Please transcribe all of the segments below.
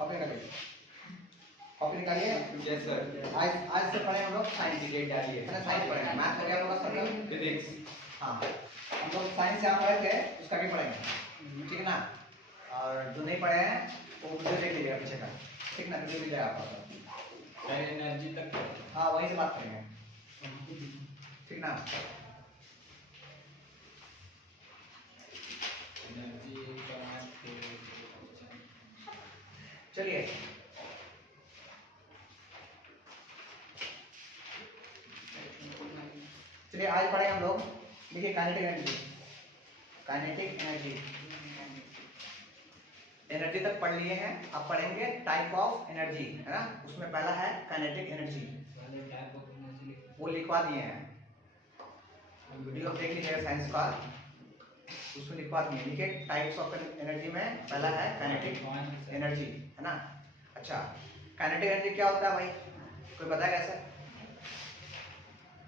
Copy निकालिए, copy निकालिए। Yes sir. आज से पढ़े हम लोग साइंस, डेट डालिए। है ना, साइंस पढ़ेंगे। मैथ हो गया होगा सब, फिजिक्स। हाँ हम लोग साइंस यहाँ पढ़े थे उसका भी पढ़ेंगे, ठीक है ना। और जो नहीं पढ़े हैं वो वीडियो देख लीजिएगा पीछे का, ठीक ना, वीडियो मिल जाएगा आपको। एनर्जी तक, हाँ वहीं से बात करेंगे, ठीक ना। चलिए चलिए आज पढ़े हम लोग, देखिए kinetic energy, kinetic energy, energy तक पढ़ लिए हैं। अब पढ़ेंगे टाइप ऑफ एनर्जी, है ना। उसमें पहला है काइनेटिक एनर्जी, वो लिखवा दिए हैं, वीडियो देख लीजिएगा साइंस का, उसमें लिखवा दिए। लिखे टाइप्स ऑफ एनर्जी में पहला है काइनेटिक एनर्जी, है ना। अच्छा काइनेटिक एनर्जी क्या होता है भाई, कोई बताएगा ऐसा?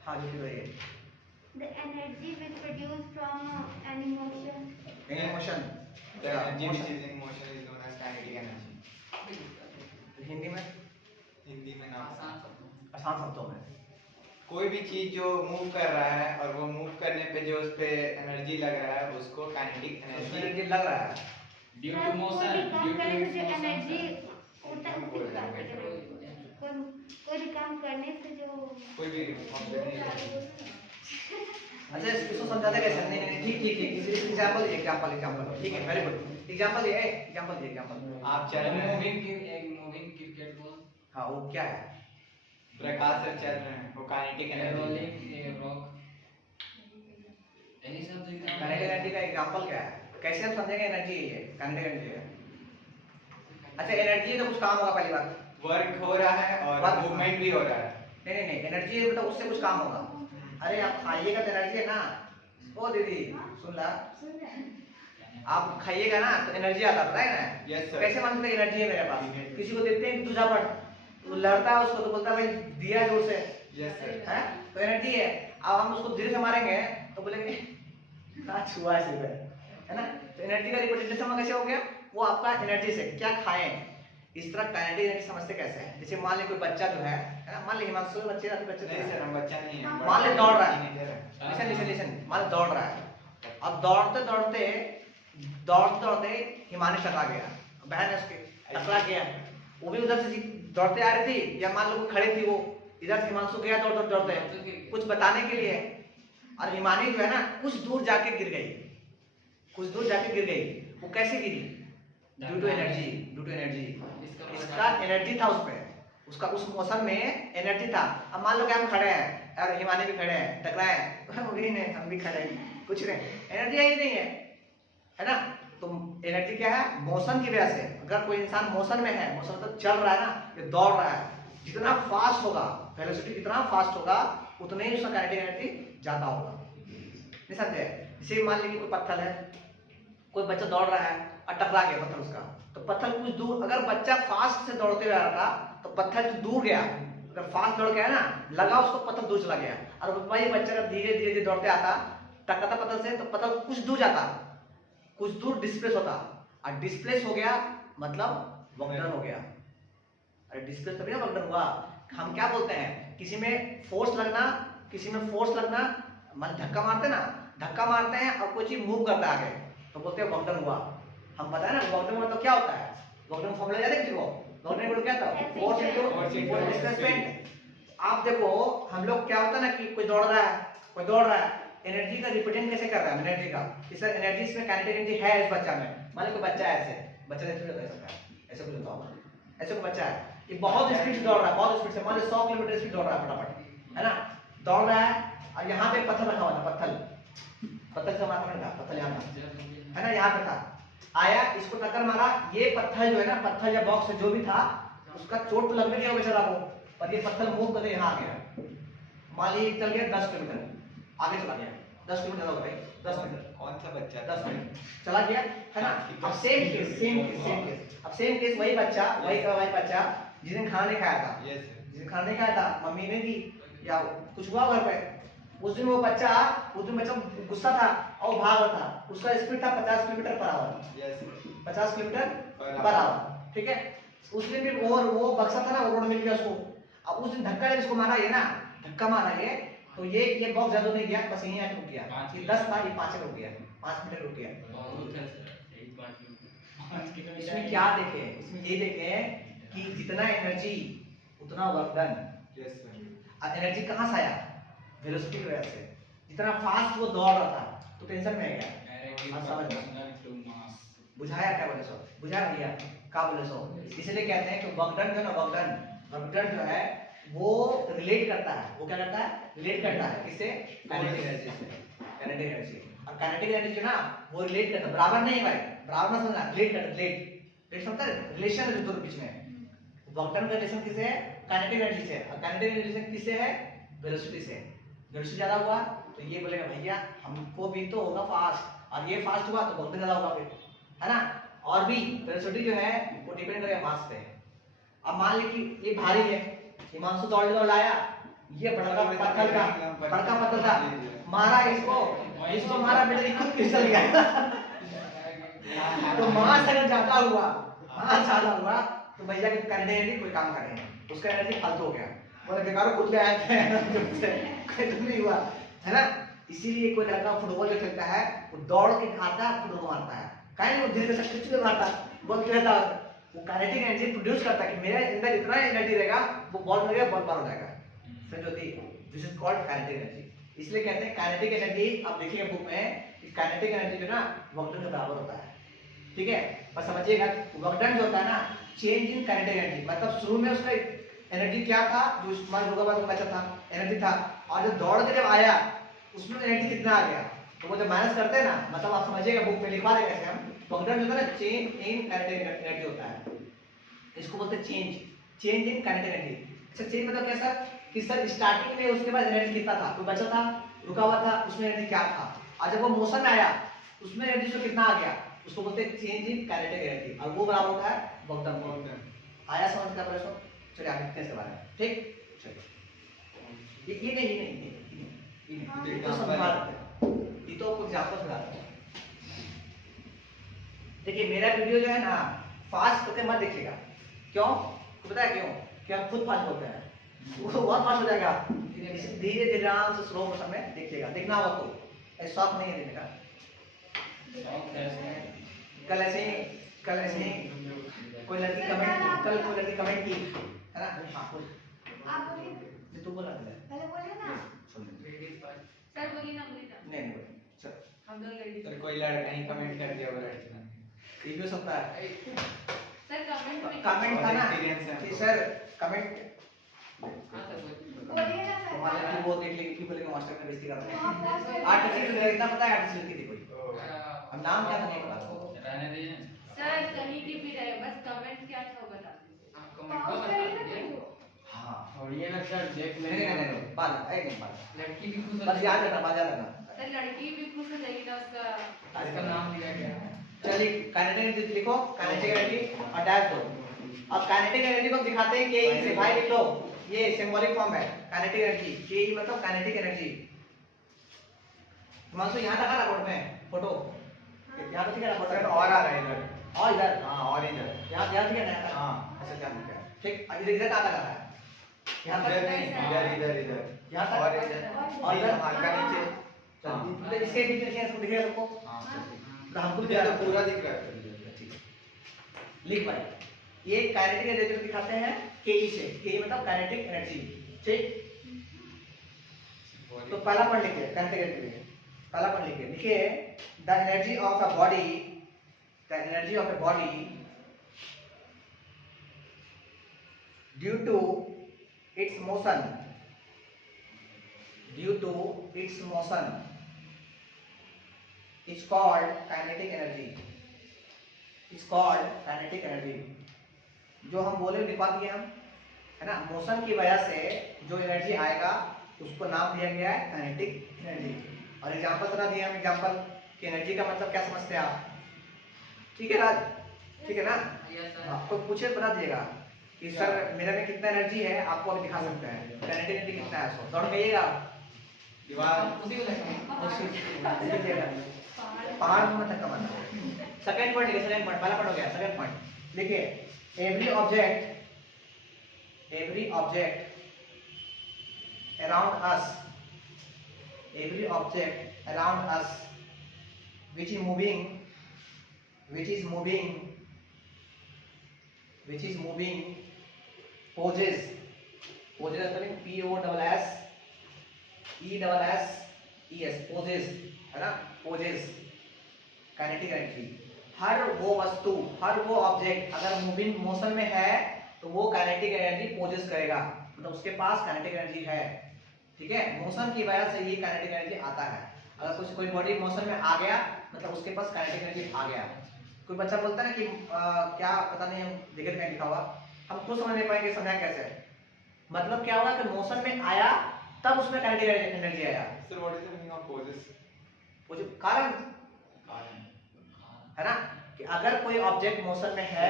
हाँ जी बताइए। The energy which produced from an emotion. Any motion, the energy which is in motion is known as kinetic energy. Hindi में? हिंदी में नाम आसान शब्दों में, कोई भी चीज जो मूव कर रहा है और वो मूव करने पे जो उस पे एनर्जी लग रहा है उसको काइनेटिक एनर्जी लग रहा है। Due to motion, due to energy होता है उसकी बात कर, कोई भी काम करने से जो कोई भी अच्छा इसको समझाते कैसे? नहीं ठीक ठीक ठीक, एग्जांपल एग्जांपल, ठीक है, वेरी गुड। एग्जांपल दिए, एग्जांपल आप चल रहे हैं, मूविंग क्रिकेट बॉल, हाँ वो क्या है? प्रकाश से चल रहे हैं, वो काइनेटिक एनर्जी। रोलिंग रॉक, यही सब काइनेटिक एनर्जी का एग्जांपल क्या है? कैसे हम समझेंगे एनर्जी ये काइनेटिक एनर्जी है? अच्छा एनर्जी तो कुछ काम होगा, पहली बात वर्क हो रहा है और मूवमेंट भी हो रहा है। नहीं एनर्जी मतलब उससे कुछ काम होगा। अरे आप खाइएगा तो एनर्जी है ना। ओ दीदी सुन ला, आप खाइएगा ना तो एनर्जी आता है ना। Yes sir. कैसे मानते हैं एनर्जी है मेरे पास? किसी को देखते हैं तुझा पड़, तो लड़ता है उसको तो बोलता है भाई दिया जोर से, यस सर, है तो एनर्जी है। अब हम उसको धीरे से मारेंगे तो बोलेंगे ना छुआ है ना। तो एनर्जी का रिप्रेजेंटेशन कैसे हो गया? वो आपका एनर्जी से क्या खाएं, इस तरह काइनेटिक एनर्जी समझते कैसे हैं? जैसे मान लीजिए कोई बच्चा जो है ना, मान लीजिए हिमांशु बच्चे नहीं सर हम बच्चा नहीं है, मान ले दौड़ रहा है, लिसन मान दौड़ रहा है। अब दौड़ते दौड़ते हिमांशु टकरा गया, बहन है उसके टकरा गया, वो भी उधर से दौड़ते आ रही थी, या मान लो कोई खड़े थी, वो इधर से हिमांशु गया दौड़ते कुछ बताने के लिए, और हिमानी जो है ना कुछ दूर जाके गिर गई। वो कैसे गिरी? Due to energy. इसका एनर्जी था उसका उस मौसम में एनर्जी था। अब मान लो कि हम खड़े हैं और हिमानी भी खड़े हैं, टकराए हैं, वो भी नहीं, हम भी खड़े हैं, कुछ नहीं, एनर्जी ही नहीं है ना। तो एनर्जी क्या है? मोशन की वजह से। अगर कोई इंसान मोशन में है, मोशन तो चल रहा है ना, ये दौड़ रहा है, जितना फास्ट होगा, वेलोसिटी जितना फास्ट होगा उतने ही उसका काइनेटिक एनर्जी ज्यादा होगा। नहीं समझे? जैसे मान लीजिए कोई पत्थर है, कोई बच्चा दौड़ रहा है और टकरा गया पत्थर उसका, तो पत्थर कुछ दूर, अगर बच्चा फास्ट से दौड़ते हुए आ रहा था तो पत्थर जो दूर गया, अगर फास्ट दौड़ गया ना, लगा उसको, पत्थर दूर चला गया। और वही बच्चा अगर धीरे दौड़ते आता, टकराता पत्थर से, तो पत्थर कुछ दूर जाता, कुछ दूर डिस्प्लेस होता, और डिस्प्लेस हो गया मतलब वक्डन हो गया। अरे डिस्प्लेस तभी ना वक्डन हुआ। हम क्या बोलते हैं, किसी में फोर्स लगना, मान धक्का मारते हैं और कोई चीज मूव करता है आगे, तो बोलते हैं वक्डन हुआ। हम पता है ना वक्डन मतलब क्या होता है? वक्डन फॉर्मूला याद है किसी को? वक्डन मतलब क्या था? Force into displacement. आप देखो हम लोग क्या होता है ना कि कोई दौड़ रहा है, एनर्जी का रिप्रेजेंट कैसे कर रहा है? एनर्जी का, इस एनर्जी इसमें काइनेटिक एनर्जी है इस बच्चा में। मान लो कोई बच्चा है, ऐसे बच्चा ऐसे कुछ होता होगा, ऐसे कोई बच्चा है, ये बहुत स्पीड से दौड़ रहा है, बहुत स्पीड से, मान लो 100 किलोमीटर स्पीड दौड़ रहा है फटाफट, है ना, दौड़ रहा है। और यहाँ पे पत्थर रखा हुआ था, पत्थर से मारना था, पत्थर यहाँ था, है ना, यहाँ पे था, आया, इसको टक्कर मारा, ये पत्थर जो है ना, पत्थर या बॉक्स जो भी था, उसका चोट तो लगने दिया बेचारा वो, पर ये पत्थर मूव करके यहाँ आ गया। मान लीजिए चल गया 10 किलोमीटर आगे चला गया, 10 किलोमीटर हो गए, 10 मिनट, कौन सा बच्चा? 10 मिनट चला गया, है ना। अब सेम केस वही बच्चा जिसने खाना नहीं खाया था, जिसने खाना नहीं खाया था, मम्मी ने दी या कुछ हुआ घर पे, उस दिन बच्चा गुस्सा था और भाग रहा था, उसका स्पीड था 50 kilometre per hour, 50 kilometre per hour, ठीक है। उस दिन भी वो बक्सा था ना, वो रोड मिल गया उसको। अब उस दिन धक्का जब इसको मारा ये ना, धक्का मारा तो ये बॉक्स ज्यादा नहीं गया, बस यहीं आके रुक गया। ये 10 था, ये 5 रुक गया, 5 मीटर रुक गया। बहुत है सर, 5 किलोमीटर। इसमें क्या देखे, इसमें ये देखे कि जितना एनर्जी उतना वर्क डन। Yes sir. अब एनर्जी कहाँ से आया? वेलोसिटी की वजह से। जितना फास्ट वो दौड़ रहा था तो टेंशन में है क्या? हाँ, समझ लो। बुझाया क्या बोले सो? बुझाया भैया क्या बोले सो? इसलिए कहते हैं कि वर्क डन जो है ना, वर्क डन जो है वो रिलेट करता है। वो क्या करता है? रिलेट करता है किससे? काइनेटिक एनर्जी से। Kinetic energy. और काइनेटिक एनर्जी जो ना वो रिलेट करता है, बराबर नहीं भाई, बराबर ना समझना, रिलेट करता है। रिलेट समझता है? रिलेशन है दोनों बीच में। वर्क डन का रिलेशन किससे है? काइनेटिक एनर्जी से। और काइनेटिक रिलेशन किससे है? वेलोसिटी से। वेलोसिटी ज्यादा हुआ तो ये बोलेगा भैया हमको भी तो होगा फास्ट, और ये फास्ट हुआ तो वर्क ज्यादा होगा फिर, है ना। और भी वेलोसिटी जो है वो डिपेंड करेगा मास पे। अब मान ली कि ये भारी है, हिमांशु दौड़ लाया, ये बड़का पत्थर था, मारा इसको मारा, बेटा खुद फिसल गया। तो मास अगर ज्यादा हुआ तो भैया के करने नहीं कोई काम करेंगे, उसका एनर्जी फालतू हो गया, बोले बेकार खुद गया कोई तो नहीं हुआ, है ना। इसीलिए कोई लड़का फुटबॉल जो खेलता है वो दौड़ के आता है, फुटबॉल मारता है, कहीं वो धीरे से कुछ नहीं मारता, बॉल रहता है। वो काइनेटिक एनर्जी प्रोड्यूस करता है कि मेरे अंदर इतना एनर्जी रहेगा, वो बॉल लगेगा, बॉल पार हो जाएगा। समझोती? This is called kinetic energy. इसलिए कहते हैं काइनेटिक एनर्जी, आप देखिए बुक में कि काइनेटिक एनर्जी जो ना वर्क डन के बराबर होता है। ठीक है, बस समझिएगा वर्क डन जो होता है ना, चेंज इन काइनेटिक एनर्जी, मतलब शुरू में उसका एनर्जी क्या था जो इस्तेमाल होगा बाद में बचा था, एनर्जी था, और जब दौड़ के जब आया उसमें एनर्जी कितना आ गया, तो वो जब माइनस करते हैं ना, मतलब आप समझिएगा बुक में लिखवा देंगे ऐसे हम, वर्क डन जो होता है ना चेंज इन काइनेटिक एनर्जी होता है, इसको बोलते हैं चेंज इन काइनेटिक एनर्जी। अच्छा, चेंज मतलब क्या सर? कि सर स्टार्टिंग में उसके बाद एनर्जी कितना था, कोई बचा था, रुका हुआ था, उसमें एनर्जी क्या था, और जब वो मोशन में आया उसमें एनर्जी से कितना आ गया, उसको बोलते हैं चेंज इन काइनेटिक एनर्जी, और वो बराबर होता है वर्क डन। आया समझ का प्रश्न? चलिए आगे देखते हैं इसके बारे में। ठीक, चलिए ये नहीं तो समझा ये तो आपको एग्जांपल बताते हैं। देखिए मेरा वीडियो जो है ना फास्ट करके मत देखिएगा, क्यों? पता है क्यों? कि आप खुद फास्ट होते हैं, वो बहुत फास्ट हो जाएगा। धीरे धीरे आराम से स्लो मोशन में देखिएगा, देखना हो तो ऐसा शौक नहीं है देखने का। कल ऐसे ही कोई लड़की कमेंट की, है ना। हाँ बोल, आप बोलिए, तू बोला था पहले बोलिए ना। सुन ले। सर बोलिए ना, बोलिए ना। नहीं चल, हम दोनों लेडीज। सर कोई लड़का ही कमेंट कर दिया वो लड़की ने। ये भी हो सकता है। सर कमेंट था ना कि सर कमेंट बोलिए ना सर। हमारे की वो देख लेगी कि बोलेगा मास्टर ने बेइज्जती कर रहा है। हाँ, first आर्टिस्ट इतना पता है, आर्टिस्ट लिखी थी कोई, अब नाम क्या था नहीं पता। रहने दीजिए। सर कहीं की भी रहे, बस कमेंट क्या था वो बता दीजिए। आप कमेंट को बता दीजिए। हाँ और ये ना सर देख नहीं बात नहीं बात, लड़की भी खुश हो बस याद रखना, बात याद रखना। सर लड़की भी खुश हो जाएगी ना उसका। इसका नाम लिया गया है। चलिए काइनेटिक एनर्जी लिखो, काइनेटिक एनर्जी और टाइप दो। अब काइनेटिक एनर्जी को दिखाते हैं के से, भाई लिख लो, ये सिंबॉलिक फॉर्म है काइनेटिक एनर्जी, के मतलब काइनेटिक एनर्जी। हिमांशु यहाँ तक आ रहा बोर्ड में फोटो, यहाँ पे ठीक है ना सर फोटो, और आ रहा है इधर। और इधर, हाँ और इधर। यहाँ ठीक है ना, हाँ अच्छा ध्यान रखिए। ठीक, इधर कहाँ तक आ रहा है? यहाँ इधर तक नहीं, इधर यहाँ तक और इधर और इधर हल्का नीचे। चल, इसके बीच में इसको दिख रहा है सबको, हाँ तो हमको भी इधर तो पूरा दिख रहा है। ठीक है, लिख भाई। ये काइनेटिक एनर्जी को दिखाते हैं के से, के मतलब काइनेटिक एनर्जी। ठीक, तो पहला पढ़ लीजिए काइनेटिक एनर्जी, पहला पढ़ लीजिए, लिखिए the energy of a body, the energy of a body due to its motion, due to its motion is called kinetic energy, is called kinetic energy. जो हम बोले लिखवा दिए हम, है ना, मोशन की वजह से जो एनर्जी आएगा उसको नाम दिया गया है काइनेटिक एनर्जी। और एग्जांपल बता दिए हम, एग्जांपल कि एनर्जी का मतलब क्या समझते हैं आप? ठीक है राज, ठीक है ना। आपको पूछे बता दिएगा कि सर मेरे में कितना एनर्जी है, आपको अभी दिखा सकते हैं काइनेटिक एनर्जी कितना है, सो दौड़ कहिएगा दीवार उसी को देखो। पहाड़ में तक कमाना। सेकंड पॉइंट लिखिए, सेकंड पॉइंट, पहला पॉइंट हो गया, सेकंड पॉइंट लिखिए every object around us, every object around us which is moving poses मतलब POSSES poses है ना, poses काइनेटिक एनर्जी। हर वो वस्तु, हर वो ऑब्जेक्ट अगर मूविंग मोशन में है तो वो काइनेटिक एनर्जी पोजेस करेगा, मतलब उसके पास काइनेटिक एनर्जी है। ठीक है, मोशन की वजह से ये काइनेटिक एनर्जी आता है। अगर कुछ कोई बॉडी मोशन में आ गया मतलब उसके पास काइनेटिक एनर्जी आ गया। कोई बच्चा बोलता है ना कि क्या पता नहीं, हम देखे में लिखा हुआ, हम खुद समझ नहीं पाएंगे, समझाएं कैसे। मतलब क्या हुआ कि मोशन में आया तब उसमें काइनेटिक एनर्जी आया। Sir what is the meaning of poses? वो जो कारण है ना, कि अगर कोई ऑब्जेक्ट मोशन में है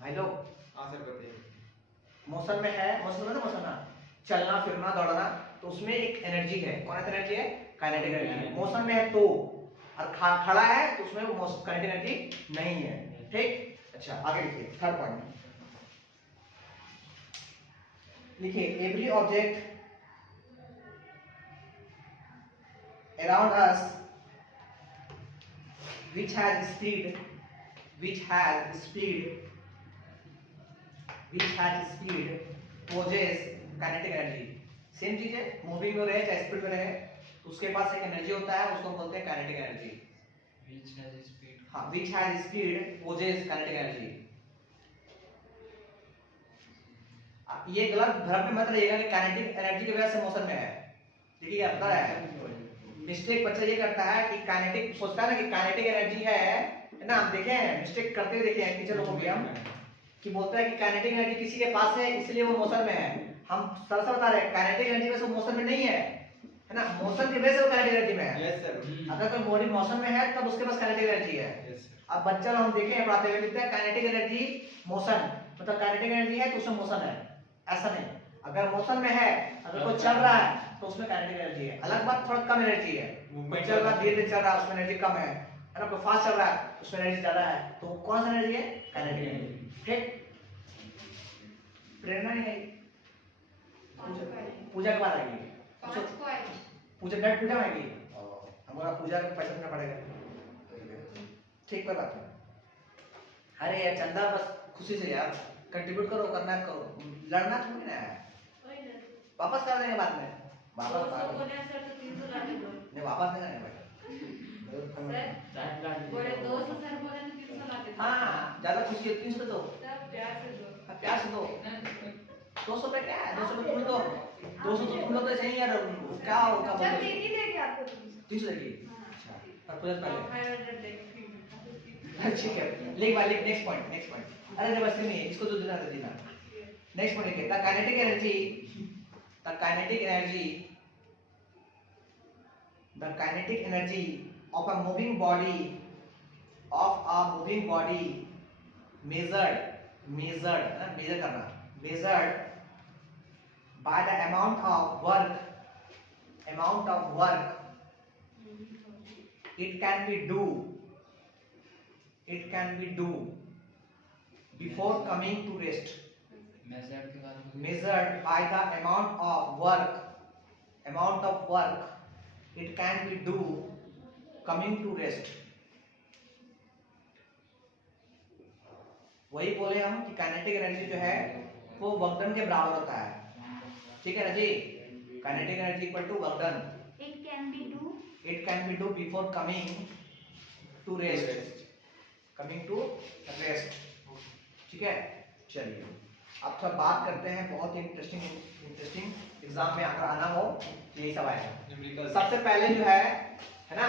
भाई लोग, हां सर बताइए। मोशन में है, मोशन ना, चलना फिरना दौड़ना, तो उसमें एक एनर्जी है। कौन सा एनर्जी है? Kinetic energy. मोशन में है तो, और खड़ा है तो उसमें वो काइनेटिक एनर्जी नहीं है। ठीक, अच्छा आगे लिखिए, थर्ड पॉइंट लिखिए, every object around us which has speed possess kinetic energy। Same चीज है, मूविंग में रहे चाहे स्पीड में रहे तो उसके पास एक एनर्जी होता है, उसको बोलते हैं kinetic energy. which has speed possess kinetic energy। ये गलत भ्रम में मत रहिएगा कि काइनेटिक एनर्जी की वजह से मोशन में है। देखिए क्या पता है, मिस्टेक बच्चा ये करता है कि काइनेटिक सोचता है ना कि काइनेटिक एनर्जी है ना, हम देखे हैं मिस्टेक करते हुए देखे हैं टीचर लोगों को भी हम, कि बोलता है कि काइनेटिक एनर्जी किसी के पास है इसलिए वो मोशन में है। हम सरल बता रहे हैं, काइनेटिक एनर्जी वैसे मोशन में नहीं है ना, मोशन की वजह से वो काइनेटिक एनर्जी में है। Yes sir. अगर कोई बॉडी मोशन में है तब उसके पास काइनेटिक एनर्जी है। Yes sir. अब बच्चा हम देखे हैं पढ़ाते हुए लिखते हैं काइनेटिक एनर्जी मोशन, मतलब काइनेटिक एनर्जी है तो उसमें मोशन है, ऐसा नहीं। अगर मोशन में है, अगर कोई चल रहा है तो उसमें काइनेटिक एनर्जी है। अलग बात, थोड़ा कम एनर्जी है, मूवमेंट चल रहा धीरे धीरे चल रहा है उसमें एनर्जी कम है ना, कोई फास्ट चल रहा है उसमें एनर्जी ज्यादा है, तो कौन सा एनर्जी है? Kinetic energy. ठीक, प्रेरणा नहीं है, पूजा के बाद आएगी, पूजा नेट पूजा में आएगी, हमारा पूजा का पैसा देना पड़ेगा। ठीक, कोई बात नहीं। अरे यार चंदा बस खुशी से यार कंट्रीब्यूट करो, करना करो, लड़ना थोड़ी ना है, वापस कर देंगे बाद में, वापस नहीं, वापस नहीं करेंगे भाई। हाँ ज्यादा खुशी है, 300 दो, प्यार से दो। 200 पे क्या है, 200 पे तुम दो, 200 तो तुम लोग तो सही यार, क्या होगा 300 देगी। अच्छा, और पूजा पहले ठीक है, लिख भाई लिख, नेक्स्ट पॉइंट। अरे बस नहीं, इसको जो देना देना। नेक्स्ट पॉइंट लिखिए, the kinetic energy of a moving body measured by the amount of work it can be do before coming to rest। measured by the amount of work it can be do coming to rest। वही बोले हम कि kinetic energy जो है वो work done के बराबर होता है। ठीक है ना जी, kinetic energy equal to work done, it can be do before coming to rest. ठीक है, चलिए अब थोड़ा बात करते हैं, बहुत ही इंटरेस्टिंग एग्जाम में अगर आना हो यही सब आएगा। सबसे पहले जो है ना,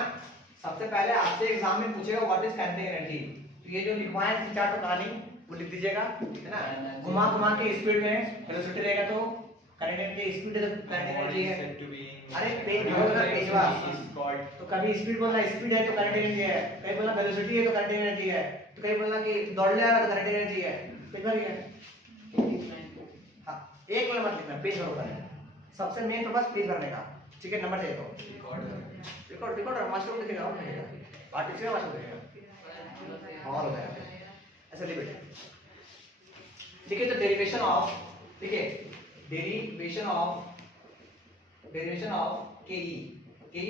सबसे पहले आपसे एग्जाम में पूछेगा व्हाट इज काइनेटिक एनर्जी। तो ये जो लिखवाएं 3-4 तो कहानी वो लिख दीजिएगा, है ना। घुमा के स्पीड में वेलोसिटी रहेगा तो काइनेटिक एनर्जी, स्पीड है तो काइनेटिक एनर्जी है। अरे पेज होगा ना, पेजवा तो कभी स्पीड बोलना स्पीड है तो काइनेटिक एनर्जी है, कहीं बोलना वेलोसिटी है तो काइनेटिक एनर्जी है, तो कहीं बोलना कि दौड़ ले रहा है तो काइनेटिक एनर्जी है। पेज भर गया। हां, एक वाला मत लिखना, पेज भरो पहले, सबसे मेन तो बस पेज भरने का। ठीक है, नंबर चाहिए तो रिकॉर्ड मास्टर को देखेगा और देखेगा, बाकी से मास्टर देखेगा और हो जाएगा। ऐसे लिमिट। देखिए तो डेरिवेशन ऑफ, देखिए डेरिवेशन ऑफ के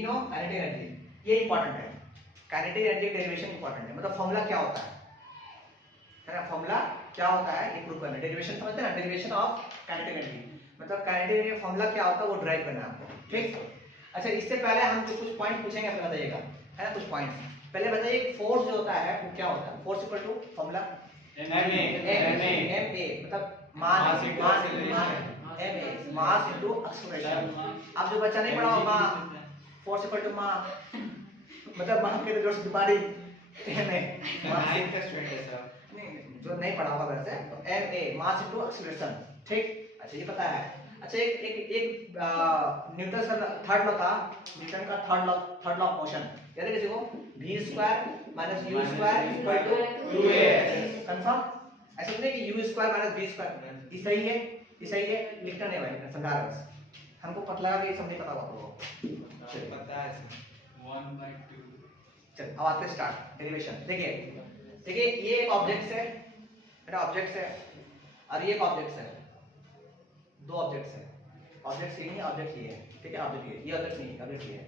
नो काइनेटिक एनर्जी, ये इंपॉर्टेंट है। काइनेटिक एनर्जी का डेरिवेशन इंपॉर्टेंट है, मतलब फॉर्मूला क्या होता है ना, फॉर्मूला क्या होता है ये प्रूव करना। डेरिवेशन समझते हैं ना, डेरिवेशन ऑफ काइनेटिक एनर्जी, मतलब काइनेटिक एनर्जी का फॉर्मूला क्या होता है वो ड्राइव करना है आपको, ठीक। अच्छा इससे पहले हम जो कुछ पॉइंट पूछेंगे आप बताइएगा, है ना, कुछ पॉइंट्स। पहले बताइए फोर्स जो होता है वो क्या होता है, force equal to formula ma, मतलब मास इनटू एक्सेलरेशन। अब जो बच्चा नहीं पढ़ा होगा फोर्स इक्वल टू मास, मतलब मास के जो दुबारी नहीं जो नहीं पढ़ा होगा वैसे तो ma मास इनटू एक्सेलरेशन, ठीक। अच्छा ये पता है। अच्छा एक न्यूटन का थर्ड लॉ था, न्यूटन का थर्ड लॉ ऑफ मोशन, याद है किसी को, v square minus u square equal to 2a। Confirm? ऐसा नहीं कि u square minus v square, ये सही है, ये सही है, लिखना नहीं भाई, समझा रहा बस, हमको पता लगा कि ये सब नहीं पता हुआ आपको, पता है 1/2। चल अब आते स्टार्ट डेरिवेशन। देखिए ये एक ऑब्जेक्ट है, बेटा ऑब्जेक्ट है, और ये एक ऑब्जेक्ट है, दो ऑब्जेक्ट्स है, ऑब्जेक्ट ये है, ऑब्जेक्ट ये है, ठीक है, ऑब्जेक्ट ये ऑब्जेक्ट नहीं है, ऑब्जेक्ट ये है।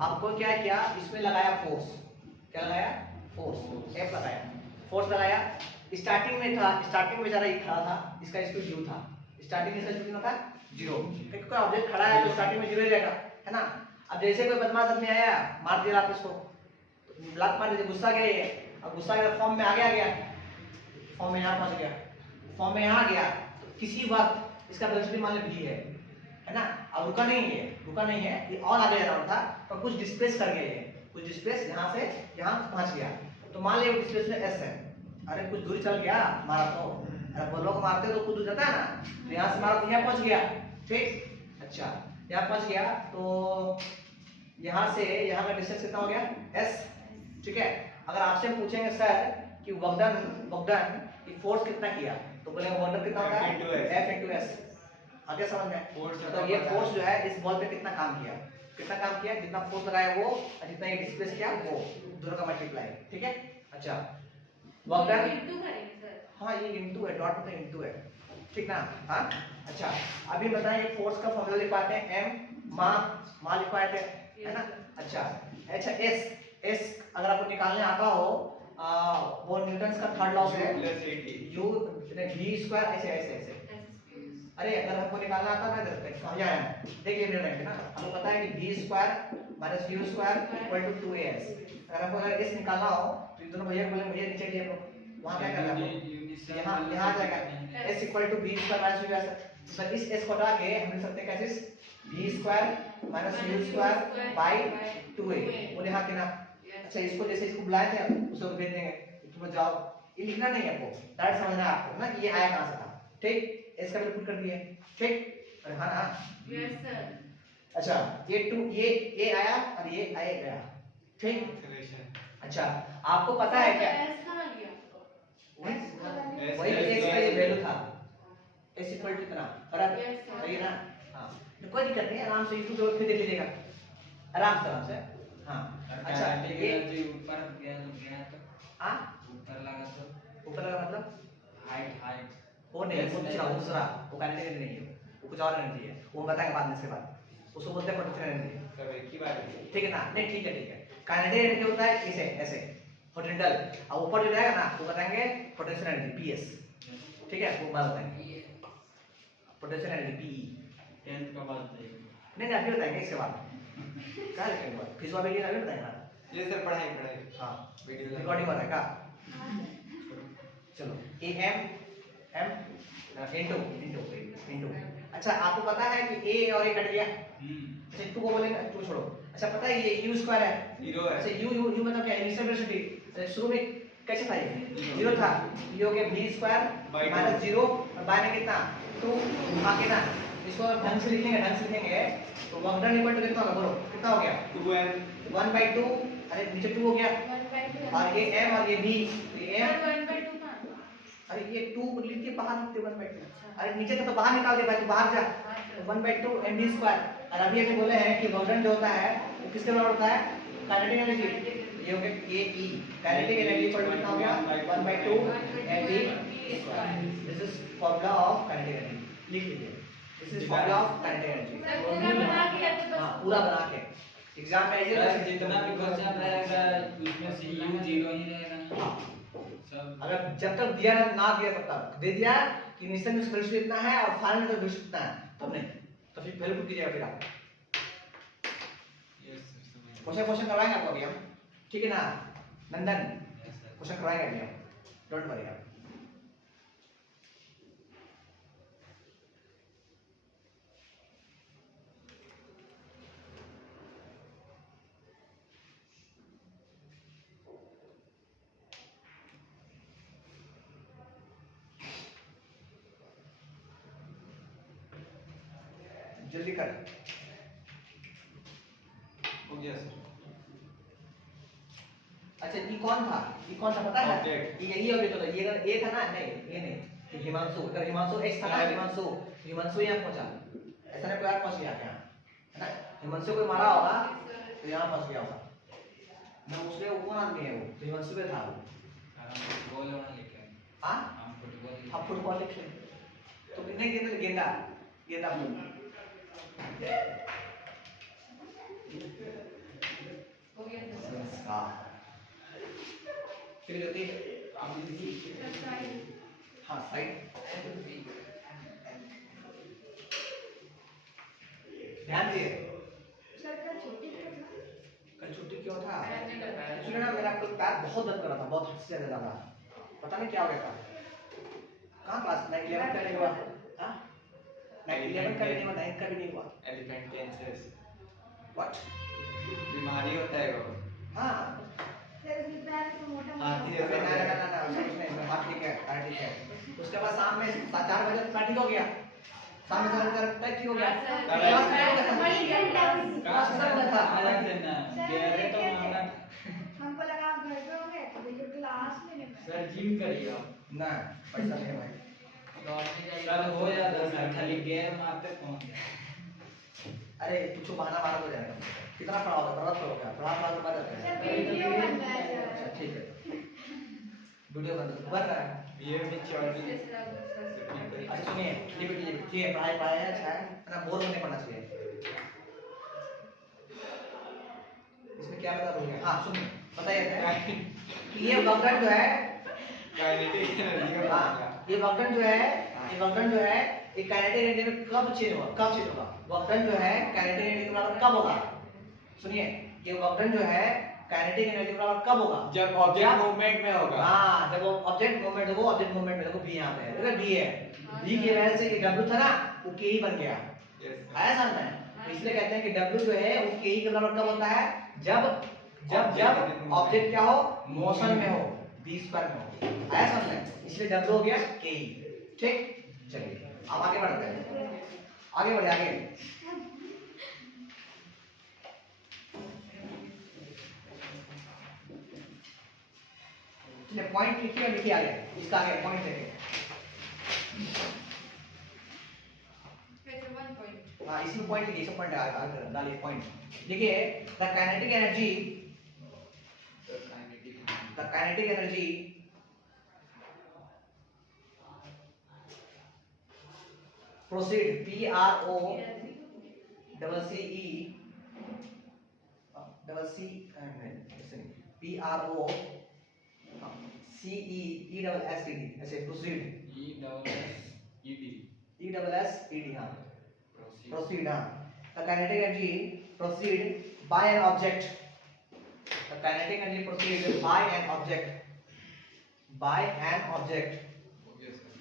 आपको क्या किया, इसमें लगाया फोर्स, क्या लगाया, फोर्स F लगाया, फोर्स लगाया। स्टार्टिंग में था, स्टार्टिंग में बेचारा ये खड़ा था, इसका स्पीड 0 था, स्टार्टिंग में इसका स्पीड था 0, क्योंकि कोई ऑब्जेक्ट खड़ा है तो स्टार्टिंग में 0 ही रहेगा, है ना। अब जैसे कोई बदमाश आदमी आया, मार दिया आप इसको, लात मार दीजिए, गुस्सा गया ये, अब गुस्सा गया फॉर्म में आ गया, फॉर्म में यहाँ पहुंच गया, फॉर्म में यहाँ गया, तो किसी वक्त इसका वेलोसिटी मान ली है ना, अब रुका नहीं है, ये और आगे जा रहा था तो कुछ डिस्प्लेस कर गया, ये कुछ डिस्प्लेस यहाँ से यहाँ पहुंच गया, तो मान लिया डिस्प्लेसमेंट s है, अरे कुछ दूरी चल गया मारा तो, अरे बॉलों को मारते तो कुछ दूर जाता है ना, तो यहाँ से मारा तो यहाँ पहुंच गया, ठीक। अच्छा यहाँ पहुंच गया तो यहाँ से यहाँ का डिस्टेंस कितना हो गया s, ठीक है। अगर आपसे पूछेंगे सर कि वगडन ये फोर्स कितना किया, तो बोलेंगे वगडन कितना होता है F into S, आगे समझ में। तो ये फोर्स जो है इस बॉल पे कितना काम किया, जितना फोर्स लगाया वो और जितना ये डिस्प्लेस किया वो, दोनों का मल्टीप्लाई, ठीक है। अच्छा वगडन इंटू करेंगे सर, हाँ ये इंटू है, डॉट में इंटू है, ठीक ना, हाँ। अच्छा अभी बताएं फोर्स का फॉर्मूला लिख पाते हैं, m मा लिख पाते हैं, है ना। अच्छा s अगर आपको निकालने आता हो वो न्यूटन का थर्ड लॉ है, u v स्क्वायर ऐसे, अरे अगर हमको निकालना आता ना इधर समझ आया, देखिए ना हमको पता है कि v square minus u square equal to 2as। अगर हमको अगर s निकालना हो तो दोनों भैया बोलेंगे भैया नीचे लिए वहां क्या करना है, यहाँ आ जाएगा s equal to v square minus u square, तो इस s को हटा के हम लिख सकते हैं कैसे v square minus u square by 2a, बोले हाँ कि ना। अच्छा इसको जैसे इसको बुलाए थे उसको भेज देंगे, तुम जाओ, ये लिखना नहीं है आपको, डायरेक्ट समझना है आपको ना, ये आया कहां से था, ठीक। इसका भी पुट कर दिए, ठीक, अरे हाँ ना, यस सर। अच्छा ये 2 ये आया और ये आया गया, ठीक। अच्छा आपको पता है क्या, S कहां गया, वही x का ये वैल्यू था, s इक्वल टू कितना, बराबर Yes, sir. सही है ना, हाँ तो कोई दिक्कत नहीं, आराम से यूट्यूब पे फिर देख लीजिएगा, आराम से, हाँ। अच्छा ये ऊपर गया तो हाँ ऊपर लगा मतलब हाइट वो नहीं, वो दूसरा वो काइनेटिक एनर्जी नहीं है, वो कुछ और एनर्जी है, वो हम बताएंगे बाद में, इसके बाद उसको बोलते हैं पोटेंशियल एनर्जी, सब एक ही बात है। ठीक है ना। नहीं ठीक है, काइनेटिक एनर्जी होता है इसे ऐसे पोटेंशियल, अब ऊपर जो जाएगा ना वो बताएंगे पोटेंशियल एनर्जी PS, ठीक है, वो बात बताएंगे पोटेंशियल एनर्जी PE, 10th का बात है। नहीं अभी बताएंगे इसके बाद, क्या लिखेंगे बाद फिजवा वीडियो अभी बताएंगे ना, ये सर पढ़ाई हाँ वीडियो रिकॉर्डिंग हो रहा है का, चलो m इनटू। अच्छा आपको पता है कि a और a कट गया, अच्छा 2 को बोलेंगे 2 छोड़ो। अच्छा पता है ये u स्क्वायर है, 0 है। अच्छा u मतलब क्या है, इनिशियल वेलोसिटी शुरू में कैसे था, ये 0 था, ये हो गया v स्क्वायर By माइनस 0 और बाय में कितना 2 आगे ना, इसको ढंग से लिखेंगे तो वगडन इक्वल टू कितना होगा, बोलो कितना हो गया 2n 1/2, अरे नीचे 2 हो गया, 1/2 और ये m और ये v, ये m, 1/2 कहां, अरे ये 2 लिख के बाहर लिखते 1/2, अरे नीचे का तो बाहर निकाल दे भाई, तू बाहर जा, 1/2 mv स्क्वायर। और अभी अभी बोले हैं कि वगडन जो होता है वो किसके बराबर होता है, काइनेटिक एनर्जी, ये हो गया के ई काइनेटिक एनर्जी इक्वल टू कितना हो गया 1/2 mv square this is formula of kinetic energy लिख लीजिए this is formula of kinetic energy हां पूरा बना के एग्जाम में ऐसे सर जितना भी क्वेश्चन रहेगा उसमें से यू जीरो ही रहेगा हाँ सब अगर जब तक दिया ना दिया तब तक दे दिया कि इनिशियल में वेलोसिटी इतना है और फाइनल में वेलोसिटी इतना है तब नहीं तो फिर वैल्यू पुट कीजिएगा फिर आप यस सर समझ क्वेश्चन करवाएंगे आपको अभी हम ठीक है ना नंदन यस सर क्वेश्चन करवाएंगे अभी हम डोंट वरी आप जल्दी कर हो गया सर अच्छा ये कौन था पता है Object. ये यही ऑब्जेक्ट होता है ये अगर ए था ना नहीं ये नहीं ये हिमांशु अगर हिमांशु एच था ना हिमांशु यहाँ पहुंचा ऐसा नहीं कोई और पहुंच गया क्या है ना हिमांशु को मारा होगा तो यहाँ पहुंच गया होगा ना उसके वो कौन आदमी है वो तो हिमांशु पे था वो हम फुटबॉल वाला लेके आए हाँ हम फुटबॉल आप फुटबॉल खेल तो कितने गेंद गेंदा गेंदा फूल हाँ फिर होती हाँ साइड ध्यान दिए कल छुट्टी क्यों था एक्चुअली ना मेरा कल पैर बहुत दर्द कर रहा था बहुत हद से ज्यादा पता नहीं क्या हो गया था कहाँ क्लास 11 का नहीं हुआ हाँ 11 का भी नहीं हुआ 9 का भी नहीं हुआ एलिफेंट कैंसर व्हाट बीमारी होता है वो हाँ हाँ ठीक है ना कुछ नहीं हाँ ठीक है उसके बाद शाम में 4 बजे तक ठीक हो गया शाम में 4 बजे तक ठीक हो गया क्लास खत्म हो गया था अलग देना गहरे तो मामला हमको लगा आप घर पे होंगे तो भैया क्लास लेने में सर जिम करिए आप ना पैसा नहीं है भाई सर हो जाता सर खाली गेयर मारते पहुंच गए अरे कुछ बहाना मारा हो जाएगा कितना पढ़ा होगा पढ़ा के बाद जाते सर हैं वीडियो बन रहा है अच्छा ठीक है वीडियो बन रहा है ये भी चौड़ी अच्छा सुनिए लिख ठीक है पढ़ाई है अच्छा है ना बोर नहीं पढ़ना चाहिए इसमें क्या बता दूंगा हाँ सुनिए बताइए कि ये वक्र जो है काइनेटिक एनर्जी का हाँ फार्मूला ये वक्र जो है एक काइनेटिक एनर्जी में कब चेंज होगा वक्र जो है काइनेटिक एनर्जी के बराबर कब होगा सुनिए ये वक्र जो है काइनेटिक एनर्जी के बराबर कब होगा जब ऑब्जेक्ट मूवमेंट में होगा हाँ जब ऑब्जेक्ट मूवमेंट देखो ऑब्जेक्ट मूवमेंट में देखो बी यहाँ पे है देखो बी है बी की वजह से ये डब्ल्यू था ना वो के ही बन गया यस आया समझ में तो इसलिए कहते हैं कि डब्ल्यू जो है वो के ही के बराबर कब होता है जब जब जब ऑब्जेक्ट क्या हो मोशन में हो बी स्क्वायर में हो आया समझ में इसलिए डब्ल्यू हो गया के ही ठीक चलिए अब आगे बढ़ते हैं आगे बढ़े आगे चलिए पॉइंट लिखिए आगे इसका आगे पॉइंट लिखिए हाँ इसमें पॉइंट लिखिए सब पॉइंट आगे डालिए पॉइंट देखिए the kinetic energy proceed P R O double C E double C P R O C E E double S E D ऐसे proceed E double S E D E double S E D हाँ proceed हाँ the kinetic energy proceed by an object the kinetic energy proceed by an object हो गया sir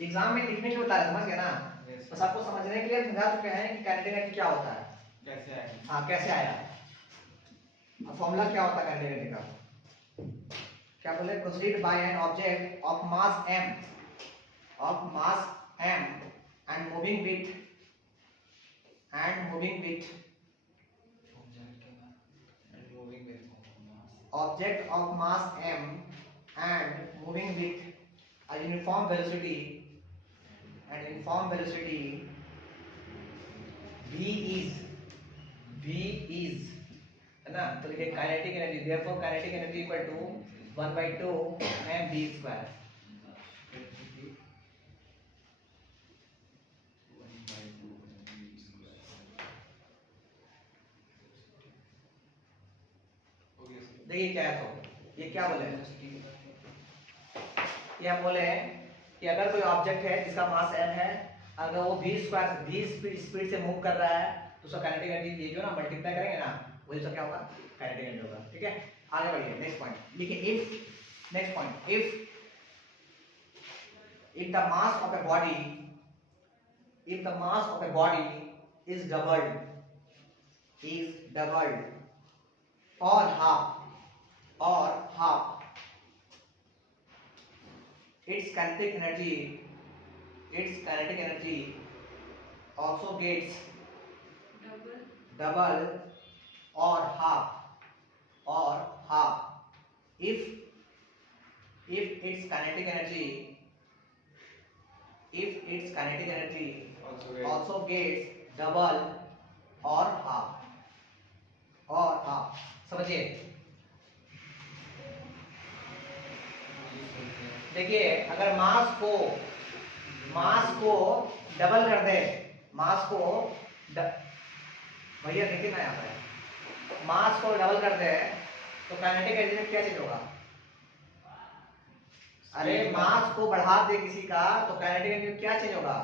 exam में लिखने के लिए बता रहे समझ गए ना Yes. बस आपको समझने के लिए हम समझा चुके हैं कि काइनेटिक एनर्जी क्या होता है कैसे आएगा हाँ कैसे आया फॉर्मूला क्या होता है काइनेटिक एनर्जी का क्या बोले proceed bye an object of mass m and moving with and moving with object of mass m and moving with a uniform velocity v is है ना। तो लिखिए kinetic energy, therefore kinetic energy equal to 1/2 mv²। देखिए क्या है, तो ये क्या बोले, ये हम बोले कि अगर कोई ऑब्जेक्ट है जिसका मास m है, अगर वो v² स्पीड से मूव कर रहा है तो उसका काइनेटिक एनर्जी ये जो ना मल्टीप्लाई करेंगे ना, वही उसका क्या होगा, काइनेटिक एनर्जी होगा। ठीक है, आगे बढ़िए नेक्स्ट पॉइंट लिखिए। If next point if the mass of a body is doubled or half its kinetic energy also gets double or half if its kinetic energy also gets double or half। समझिए, देखिए अगर मास को double कर दे, भैया देखिए ना यहाँ पे, मास को डबल कर दे तो काइनेटिक एनर्जी में क्या चेंज होगा। अरे मास को बढ़ा दे किसी का तो काइनेटिक एनर्जी में क्या चेंज होगा,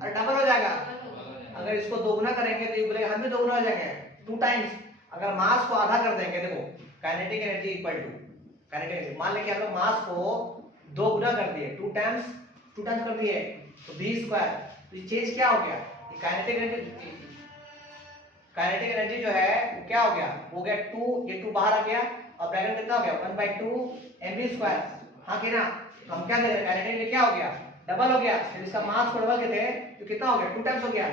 अरे डबल हो जाएगा। अगर इसको दोगुना करेंगे तो ये बोलेगा हम भी दोगुना हो जाएंगे, 2 टाइम्स। अगर मास को आधा कर देंगे, देखो kinetic energy equal to kinetic energy, मान लें कि अगर मास को 2 गुना कर दिए, 2 टाइम्स कर दिए तो v², तो ये चेंज क्या हो गया, ये काइनेटिक एनर्जी जो है वो क्या हो गया 2, ये 2 बाहर आ गया और ब्रैकेट कितना हो गया 1/2 mv²। हाँ कि ना, तो हम क्या देख रहे हैं, काइनेटिक एनर्जी क्या हो गया, डबल हो गया। फिर इसका मास को डबल के थे तो कितना हो गया 2 टाइम्स हो गया।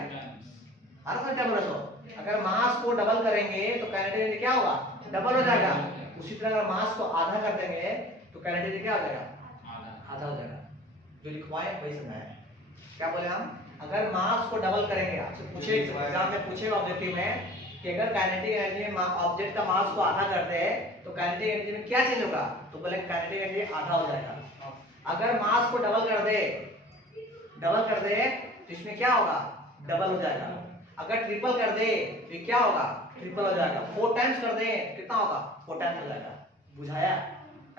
हर समझ क्या बोल रहे हो, अगर मास को डबल करेंगे तो काइनेटिक एनर्जी क्या होगा, डबल हो जाएगा। उसी तरह अगर मास को आधा कर देंगे तो काइनेटिक एनर्जी क्या हो जाएगा, आधा हो जाएगा। जो लिखवाए वही समझाया। क्या बोले हम, अगर मास को डबल करेंगे, आपसे पूछे एग्जाम में पूछेगा ऑब्जेक्टिव में कि अगर काइनेटिक एनर्जी में ऑब्जेक्ट का मास को आधा कर दे तो काइनेटिक एनर्जी में क्या चेंज होगा, तो बोले काइनेटिक एनर्जी आधा हो जाएगा। अगर मास को डबल कर दे तो इसमें क्या होगा, डबल हो जाएगा। अगर ट्रिपल कर दे तो ये क्या होगा, ट्रिपल हो जाएगा। 4 टाइम्स कर दे कितना होगा, 4 टाइम्स हो जाएगा। बुझाया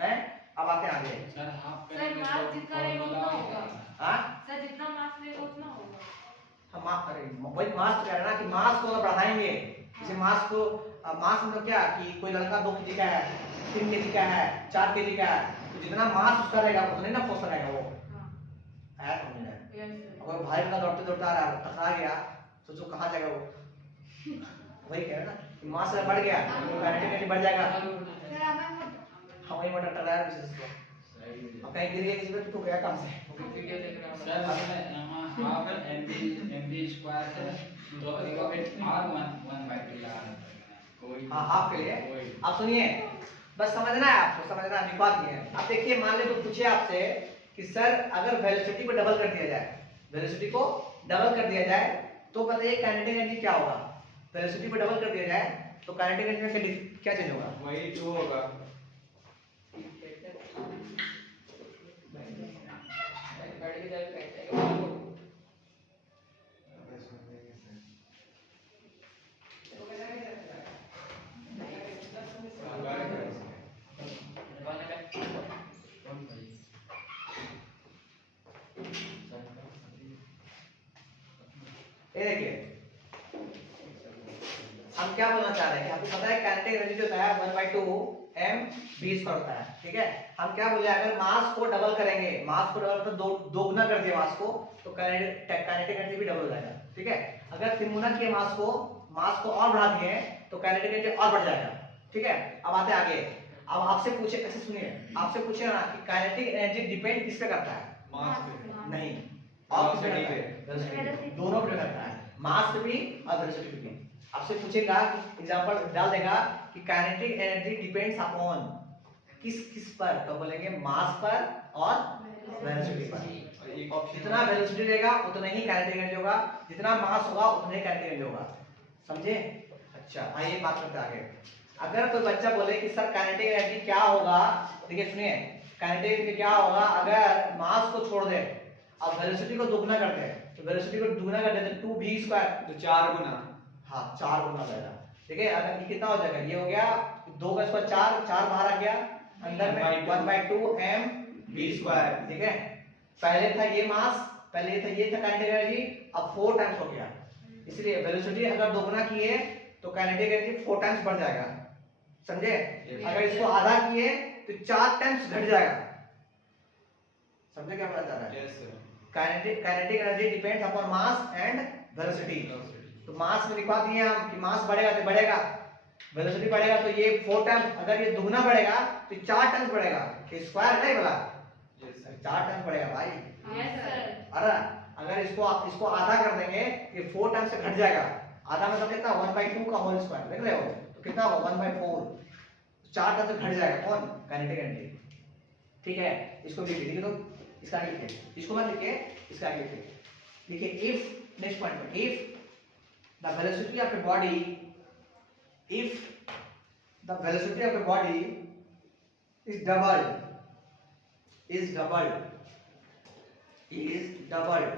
है। अब आते हैं आगे। सर हाफ सर मास जितना रहेगा उतना होगा। हाँ सर जितना मास रहेगा उतना होगा। हम अरे वही मास कह रहे हैं ना कि मास को अगर बढ़ाएंगे, जैसे मास मतलब क्या कि कोई लड़का 2 kg का है, 3 kg का है, 4 kg का है, तो जितना मास उसका रहेगा उतना ना फोर्स रहेगा वो। हाँ है समझ में। Yes sir. अगर भाई का दौड़ते आ रहा है, टकरा गया, सोचो कहाँ जाएगा वो। वही कह रहे हैं ना कि मास अगर बढ़ गया तो काइनेटिक एनर्जी बढ़ जाएगा। हाँ वही मोटर टकराया विशेष को, अब कहीं गिर गया किसी पे तो गया काम से। सर हमें यहाँ हाफ mv² है तो एक और 1/2 लगा। हाँ हाफ के लिए। अब सुनिए, बस समझना है आपको, समझना निकाल दिए। अब देखिए मान ले तो पूछे आपसे कि सर अगर वेलोसिटी को डबल कर दिया जाए, तो बताइए काइनेटिक एनर्जी क्या होगा। वेलोसिटी को डबल कर दिया जाए तो काइनेटिक एनर्जी में क्या चेंज होगा, वही 2 होगा। ये देखिए हम क्या बोलना चाह रहे हैं कि आपको पता है काइनेटिक एनर्जी जो है 1/2 mv² होता है। ठीक है, हम क्या बोले, अगर मास को डबल करेंगे, मास को डबल तो 2 गुना कर दिया मास को, तो काइनेटिक एनर्जी भी डबल हो जाएगा। ठीक है, अगर 3 गुना किए मास को और बढ़ा दिए तो काइनेटिक एनर्जी और बढ़ जाएगा। ठीक है, अब आते हैं आगे। अब आपसे पूछे, ऐसे सुनिए, आपसे पूछे ना कि काइनेटिक एनर्जी डिपेंड किस पे करता है, मास पे नहीं और किस पे करता है, दोनों पे करता है, मास पे भी और वेलोसिटी पे भी। आपसे पूछेगा, एग्जांपल डाल देगा कि काइनेटिक एनर्जी डिपेंड्स अपॉन किस पर, तो बोलेंगे मास पर और वेलोसिटी पर। और जितना वेलोसिटी रहेगा उतना ही काइनेटिक एनर्जी होगा, जितना मास होगा उतना ही काइनेटिक एनर्जी होगा। समझे? अच्छा आइए बात करते हैं आगे। अगर कोई बच्चा बोले कि सर काइनेटिक एनर्जी क्या होगा, देखिए सुनिए, काइनेटिक एनर्जी क्या होगा अगर मास को छोड़ दे और वेलोसिटी को दुगना कर दे, तो वेलोसिटी को दुगना कर दे तो 2v², तो 4 गुना। हाँ 4 गुना हो जाएगा। ठीक है, अगर ये कितना हो जाएगा, ये हो गया 2 का स्क्वायर 4, 4 बाहर आ गया, अंदर में 1/2 mv²। ठीक है, पहले था ये मास, पहले था ये था काइनेटिक एनर्जी, अब 4 टाइम्स हो गया। इसलिए वेलोसिटी अगर दोगुना किए तो काइनेटिक एनर्जी 4 टाइम्स बढ़ जाएगा, समझे? अगर इसको आधा किए तो 4 टाइम्स घट जाएगा। समझे क्या बोला जा रहा है? Yes sir. Kinetic energy depends upon mass and velocity. तो मास में दिखा दिए हम कि मास बढ़ेगा तो बढ़ेगा, वेलोसिटी बढ़ेगा तो ये 4 टाइम्स, अगर ये दुगना बढ़ेगा तो 4 टाइम्स बढ़ेगा। ये स्क्वायर है ना, बोला यस सर। 4 टाइम्स बढ़ेगा भाई। Yes sir. अरे अगर इसको आधा कर देंगे ये 4 टाइम्स से घट जाएगा। आधा मतलब कितना, 1/2 का होल स्क्वायर, देख रहे हो? तो कितना होगा 1/4, 4 टाइम्स से घट जाएगा कौन, काइनेटिक एनर्जी। ठीक है, इसको भी लिखिए, तो इसका आगे लिखिए, इसको मत लिखिए, इसका आगे लिखिए। लिखिए इफ, नेक्स्ट पॉइंट में, if the velocity of a body, if the velocity of a body is doubled, is doubled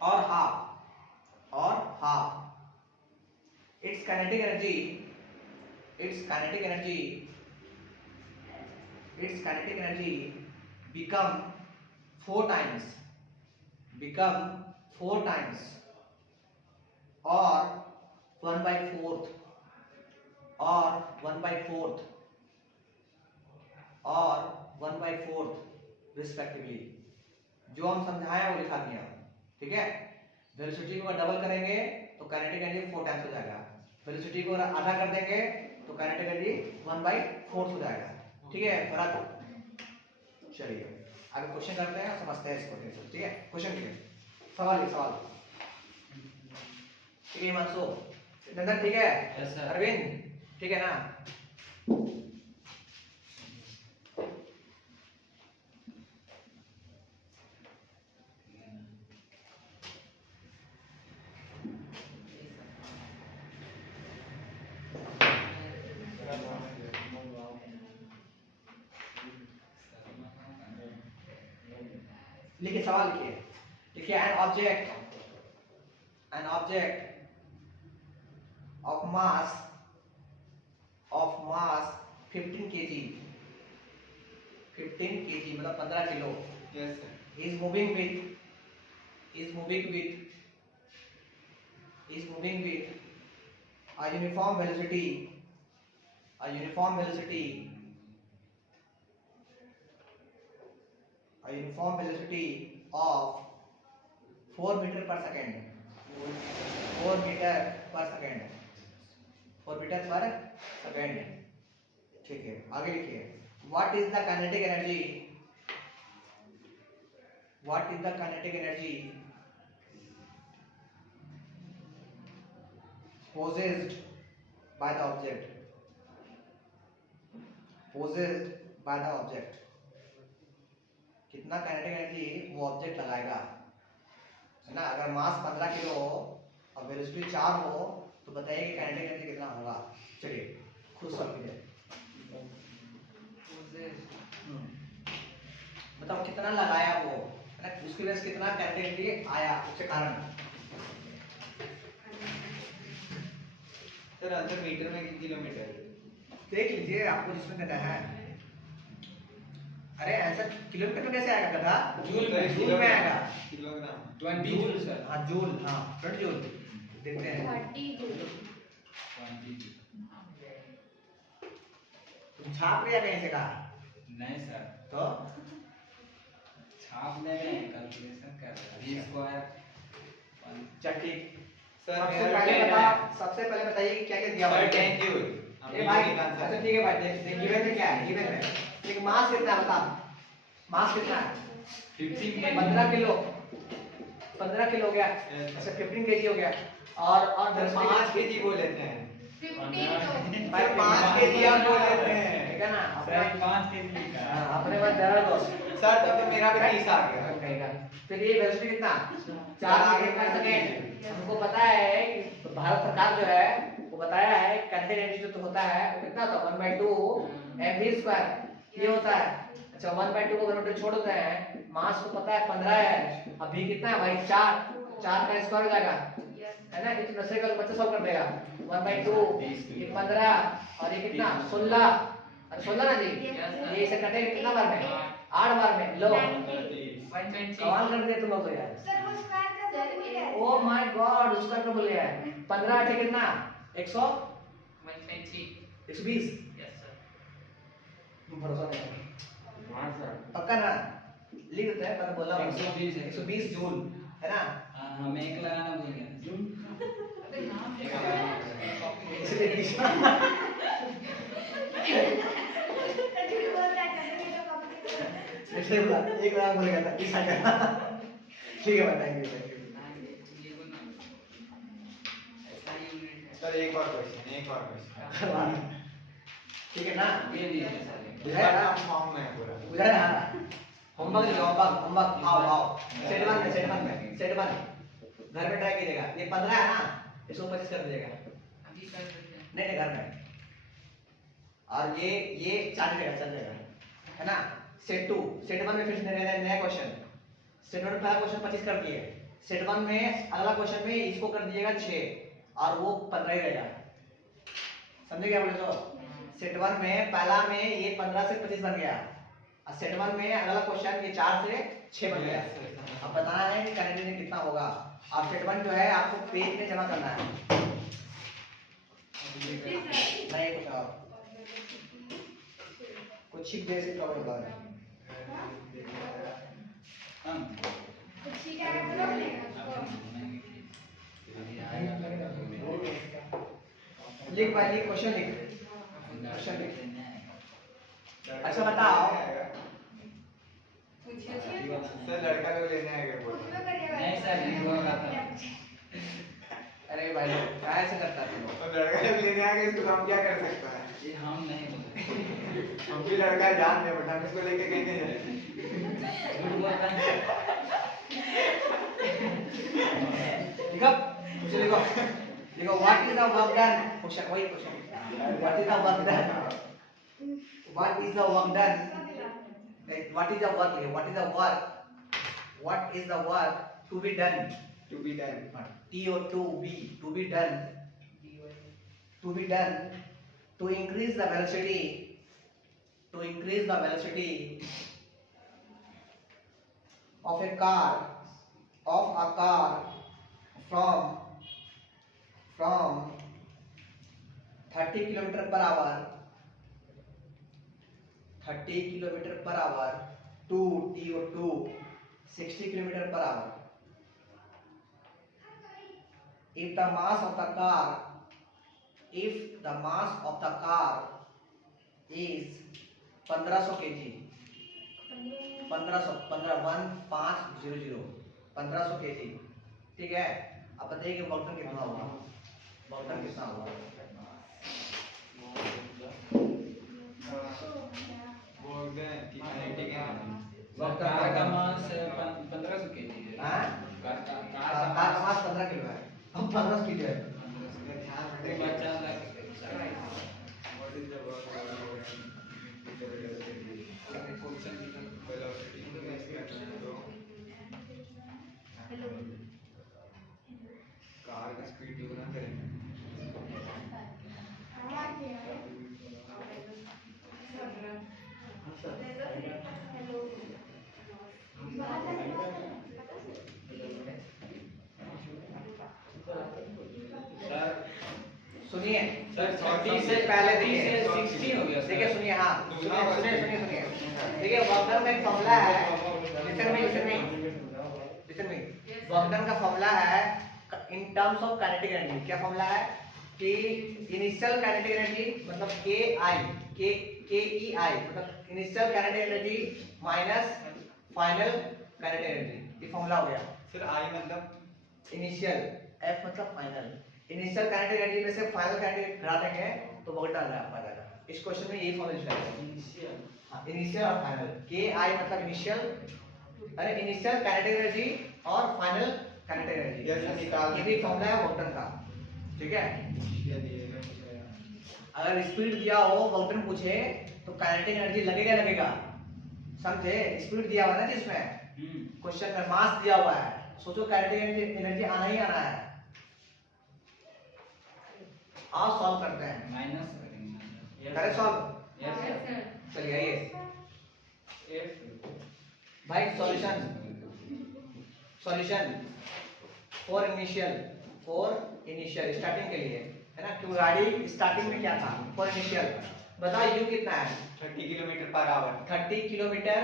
or half its kinetic energy become 4 times or 1/4 or 1/4 respectively. जो हम समझाए वो लिखा दिया, ठीक है? वेलोसिटी को डबल करेंगे तो काइनेटिक एनर्जी 4 टाइम्स हो जाएगा, वेलोसिटी को आधा कर देंगे तो काइनेटिक एनर्जी 1/4 हो जाएगा। ठीक है, फर्क। चलिए आगे क्वेश्चन करते हैं, समझते हैं इसको। ठीक है, क्वेश्चन लिखिए, सवाल ही सवाल। ठीक है हिमांशु, नंदन ठीक है? Yes sir. अरविंद ठीक है ना? लिखिए सवाल लिखिए। लिखिए an object of mass 15 kg, 15 kg मतलब 15 kilo, yes sir. is moving with a uniform velocity of 4 meter per second, 4 meter per second। ठीक है, आगे लिखिए। What is the kinetic energy possessed by the object? कितना kinetic energy वो object लगाएगा, है ना? अगर मास 15 किलो हो और वेलोसिटी 4 हो तो बताइए कि काइनेटिक एनर्जी कितना होगा। चलिए खुद सॉल्व कीजिए। बताओ कितना लगाया वो, है ना? उसकी वजह से कितना काइनेटिक एनर्जी आया, उसके कारण। सर आंसर मीटर में किलोमीटर देख लीजिए आपको जिसमें देना है। अरे आंसर किलोमीटर में कैसे आएगा गधा? जूल में आएगा। Kilogram 20 joule sir. हाँ जूल, हाँ 20 जूल। देखते हैं 30 जूल। 20 तुम छाप लिया कहीं से कहा? नहीं सर, तो छाप ले रहे हैं, कैलकुलेशन कर रहे हैं। v स्क्वायर चल ठीक। सर सबसे पहले बताइए कि क्या क्या दिया हुआ है। 10 जूल। ए भाई अच्छा ठीक है भाई, गिवन में क्या है? गिवन में एक मास कितना है बता, मास कितना है? 15 किलो, 15 किलो हो गया। अच्छा 15 केजी हो गया। और 5 केजी बोल लेते हैं। 15 भाई 5 केजी हम बोल लेते हैं। ठीक है ना? सर 5 केजी का अपने पास ज़्यादा दो सर तब तो मेरा भी 30 आ गया। कहेगा। फिर ये वेलोसिटी कितना 4 मीटर पर सेकेंड। हमको पता है कि भारत सरकार जो है वो बताया है काइनेटिक एनर्जी जो होता है वो कितना होता है 1/2 mv² ये होता है। अच्छा 1/2 को अगर छोड़ देते हैं मास को पता है 15 है। अभी कितना है भाई 4 का स्क्वायर हो जाएगा है ना? इस नशे का बच्चा सॉल्व कर देगा 1/2 ये 15 और ये कितना 16 अरे 16 ना जी ये इसे कटेगा कितना बार में 8 बार में लो कमाल कर दिया तुम लोग तो यार। सर वो स्क्वायर का सर, भूल गए। ओ माय गॉड उसका क्या बोल गया 15 8 कितना 100 120 तुम भरोसा नहीं करो। पक्का ना लिख देते हैं पर बोला 120 जूल है ना? हमें एक लगाना भूल गए अबे नाम एक लगाना इसलिए झूठ बोलता है चलो ये तो कॉपी इसलिए बोला एक बार बोल गया था ऐसा करना। ठीक है बताएंगे सर एक और क्वेश्चन। ठीक है ना? ये दीजिए सर बुझाया ना? फॉर्म में है पूरा। बुझाया ना? होमवर्क आओ सेट वन में घर में ट्राई कीजिएगा। ये 15 है ना इसको 25 कर दीजिएगा। नहीं घर में और ये 4 चल जाएगा है ना? सेट 1 में फिर से नया क्वेश्चन सेट 1 में पहला क्वेश्चन 25 कर दिए। सेट 1 में अगला क्वेश्चन में इसको कर दीजिएगा 6 और वो 15 ही रहेगा। समझे क्या बोले? तो सेट 1 में पहला में ये 15 से 25 बन गया और सेट 1 में अगला क्वेश्चन ये 4 से 6 बन गया। अब बताना है कि काइनेटिक एनर्जी कितना होगा और सेट 1 जो है आपको पेज में जमा करना है नहीं कुछ और कुछ ही बेसिक प्रॉब्लम होगा। हम ठीक है बोलो लिख भाई लिख क्वेश्चन लिख। अच्छा बताओ पूछिए सर लड़का लोग लेने आएगा बोल। नहीं सर नहीं होगा था अरे भाई कैसे करता है तुम? और लड़का लोग लेने आएगा इसको तो हम क्या कर सकते हैं? ये हम नहीं बोलते हम भी लड़का जान दे बट हम इसको लेके कहीं नहीं जाएंगे। झूठ बोलता है लिखो what is the work done question वही question what is the work done what is the work done what is the work what is the work to be done To be done. T O 2 B to be done to increase the velocity of a car from 30 km per hour to TO2 60 km per hour. If the mass of the car is 1500 kg 1500 kg ठीक है। अब बताइए कि work done कितना होगा? बोल दें कि kinetic energy। कार का मास 1500 केजी है हाँ? कार कार का मास 15 किलो है। अब 15 किलो है। ध्यान एक बच्चा लग What is the work with the velocity? Car का स्पीड दुगना करेंगे। सुनिए सर 40 से पहले से देखिए 60 हो गया देखिए सुनिए हाँ सुनिए देखिए वर्क डन में एक फॉर्मूला है लिसन में वर्क डन का फॉर्मूला है in terms of kinetic energy. क्या फॉर्मूला है कि इनिशियल काइनेटिक एनर्जी मतलब KEI मतलब initial kinetic energy minus final kinetic energy. ये फॉर्मूला हो गया। सर आई मतलब इनिशियल F मतलब फाइनल। इनिशियल काइनेटिक एनर्जी में से फाइनल काइनेटिक घटा देंगे तो वर्क डन आ जाएगा। इस क्वेश्चन में यही फॉर्मूला यूज करेंगे। इनिशियल हाँ, इनिशियल और फाइनल। के आई मतलब इनिशियल, अरे इनिशियल काइनेटिक एनर्जी और फाइनल काइनेटिक एनर्जी, जैसे निकाल ये भी फॉर्मूला है वॉल्टन का, ठीक है। अगर स्पीड दिया हो, वॉल्टन पूछे तो काइनेटिक एनर्जी लगेगा लगेगा, समझे। स्पीड दिया हुआ है ना जिसमें क्वेश्चन में, मास दिया हुआ है, सोचो काइनेटिक एनर्जी आना ही आना है। आओ सॉल्व करते हैं, माइनस करेंगे। करें solve. Yes Yes, sir. sir. चलिए आइए एफ भाई, solution solution for initial starting के लिए है ना, क्यों गाड़ी स्टार्टिंग में क्या था, फॉर इनिशियल। बताओ यू कितना है, 30 kilometre per hour. 30 kilometre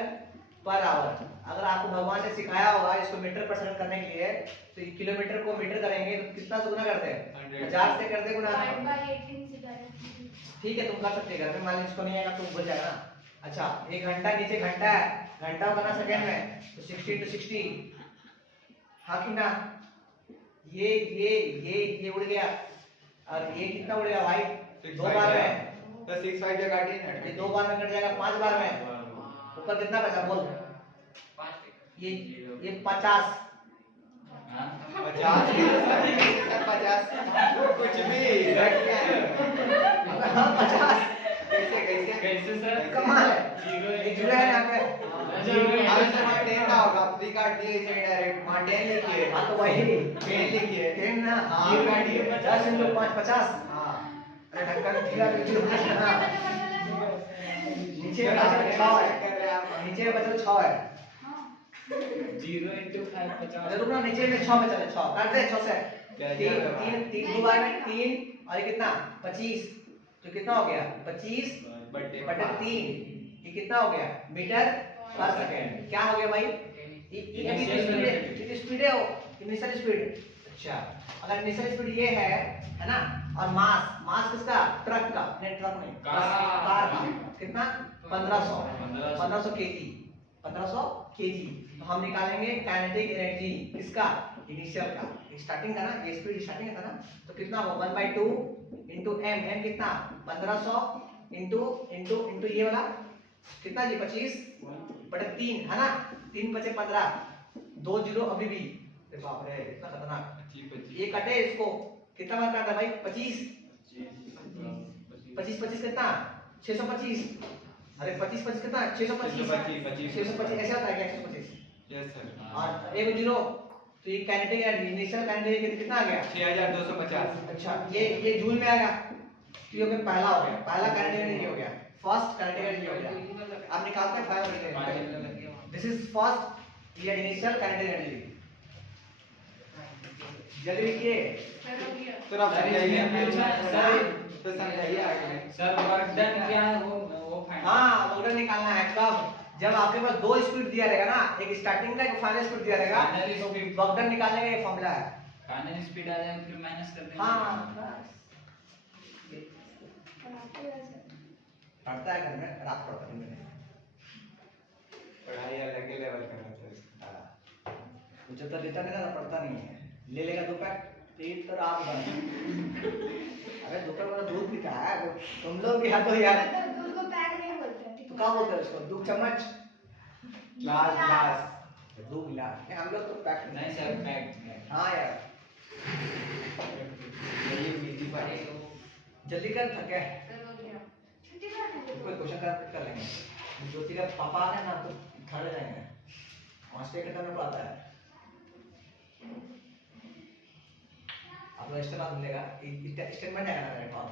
per hour. अगर आपको भगवान ने सिखाया होगा इसको मीटर पर सेकंड करने के लिए, तो किलोमीटर को मीटर करेंगे तो कितना से गुना करते हैं, 100 1000 से करते गुना। 5/18 से करें। ठीक है, तुम कर सकते हैं घर में, मान लीजिए इसको नहीं आएगा तो भूल जाएगा ना। अच्छा, 1 घंटा नीचे घंटा है, घंटा को करना सेकंड में, तो 60 into 60, हाँ कि ना। ये उड़ गया, और ये कितना उड़ेगा भाई, 2 बार में, तो 6 5 जगह काटिए ना। ये 2 बार में कट जाएगा, 5 बार में, ऊपर कितना बचा बोल। ये 50, हां 50 कुछ भी हाँ 50, कैसे कैसे सर? कमाल है। जीरो ये जुड़ा है यहाँ पे, अब से वहाँ 10 ना होगा, 3 काट दिए इसे डायरेक्ट, वहाँ 10 लिखिए। हाँ तो वही 10 लिखिए। 10 ना, हाँ, जीरो काटिए, 50 into 5 50। हाँ अरे ढक्कन ढीला कर दियो। नीचे का बचल 6 कर रहे हैं आप। है, नीचे का बचल 6 है। जीरो इंटू 5 अरे 50। रुकना, नीचे में 6 बचल है, 6 काट दे 6 से। क्या 3 क्या 3 3 2 बार में 3, और ये कितना 25, तो कितना हो गया 25 बटे बटे 3, ये कितना हो गया मीटर पर सेकंड। क्या हो गया भाई, ये स्पीड है, इनिशियल स्पीड। अच्छा, अगर इनिशियल स्पीड ये है ना, और मास किसका, ट्रक का, नहीं ट्रक नहीं, कार का, कितना 1500 केजी, 1500 केजी। तो हम निकालेंगे काइनेटिक एनर्जी किसका, इनिशियल का, स्टार्टिंग का ना, ये स्पीड स्टार्टिंग का था ना, तो कितना होगा 1/2 इंटू एम कितना 1500 इंटू ये वाला कितना जी 25 बटे 3 है ना, 3 × 5 = 15, 2 0 अभी भी। अरे बाप रे, इतना खतरनाक। ये कटे इसको, कितना बार काटा भाई 25 25 कितना 625, अरे 25 कितना 625 625 ऐसे होता है क्या 125। Yes sir. और 1 0, तो ये kinetic energy initial kinetic energy कितना आ गया 6250। अच्छा, ये जूल में आएगा, तो ये पहला हो गया, पहला काइनेटिक एनर्जी हो गया, फर्स्ट काइनेटिक एनर्जी हो गया। अब निकालते हैं फाइनल। दिस इज फर्स्ट ये इनिशियल काइनेटिक एनर्जी। जल्दी लिखिए सर आप समझाइए। सर तो समझाइए आगे। सर वर्क डन क्या है वो फाइंड। हाँ, वोल्टेज निकालना है कब, जब आपके पास 2 स्पीड दिया रहेगा ना, एक स्टार्टिंग का एक फाइनल स्पीड दिया रहेगा, फाइनल तो स्पीड वर्क डन निकालने का ये फॉर्मूला है। फाइनल स्पीड आ जाएगा फिर माइनस कर देंगे। हाँ पढ़ता है घर में, रात पढ़ता है मैंने। पढ़ाई अलग ही लेवल का रहता है। मुझे तो रिटर्न है ना, पढ़ता नहीं है, ले लेगा 2 पैक पेट तो रात भर। अरे दोपहर वाला दूध पीता है वो, तुम लोग भी हाथों यार, मतलब दूध को पैक नहीं बोलते हैं, ठीक तो है? क्या बोलते हैं उसको, 2 चम्मच, ग्लास 2 गिलास, हम लोग तो पैक नहीं सर पैक। हाँ यार, ये बीजी पर जल्दी कर, थके सर हो गया। छुट्टी कर दो। कोई क्वेश्चन कर लेंगे। ज्योति का पापा आ गए ना तो खड़े जाएंगे, वहाँ स्टे करने को आता है। आप लोग एक्स्ट्रा बात मिलेगा, स्टेटमेंट आएगा ना रिकॉर्ड,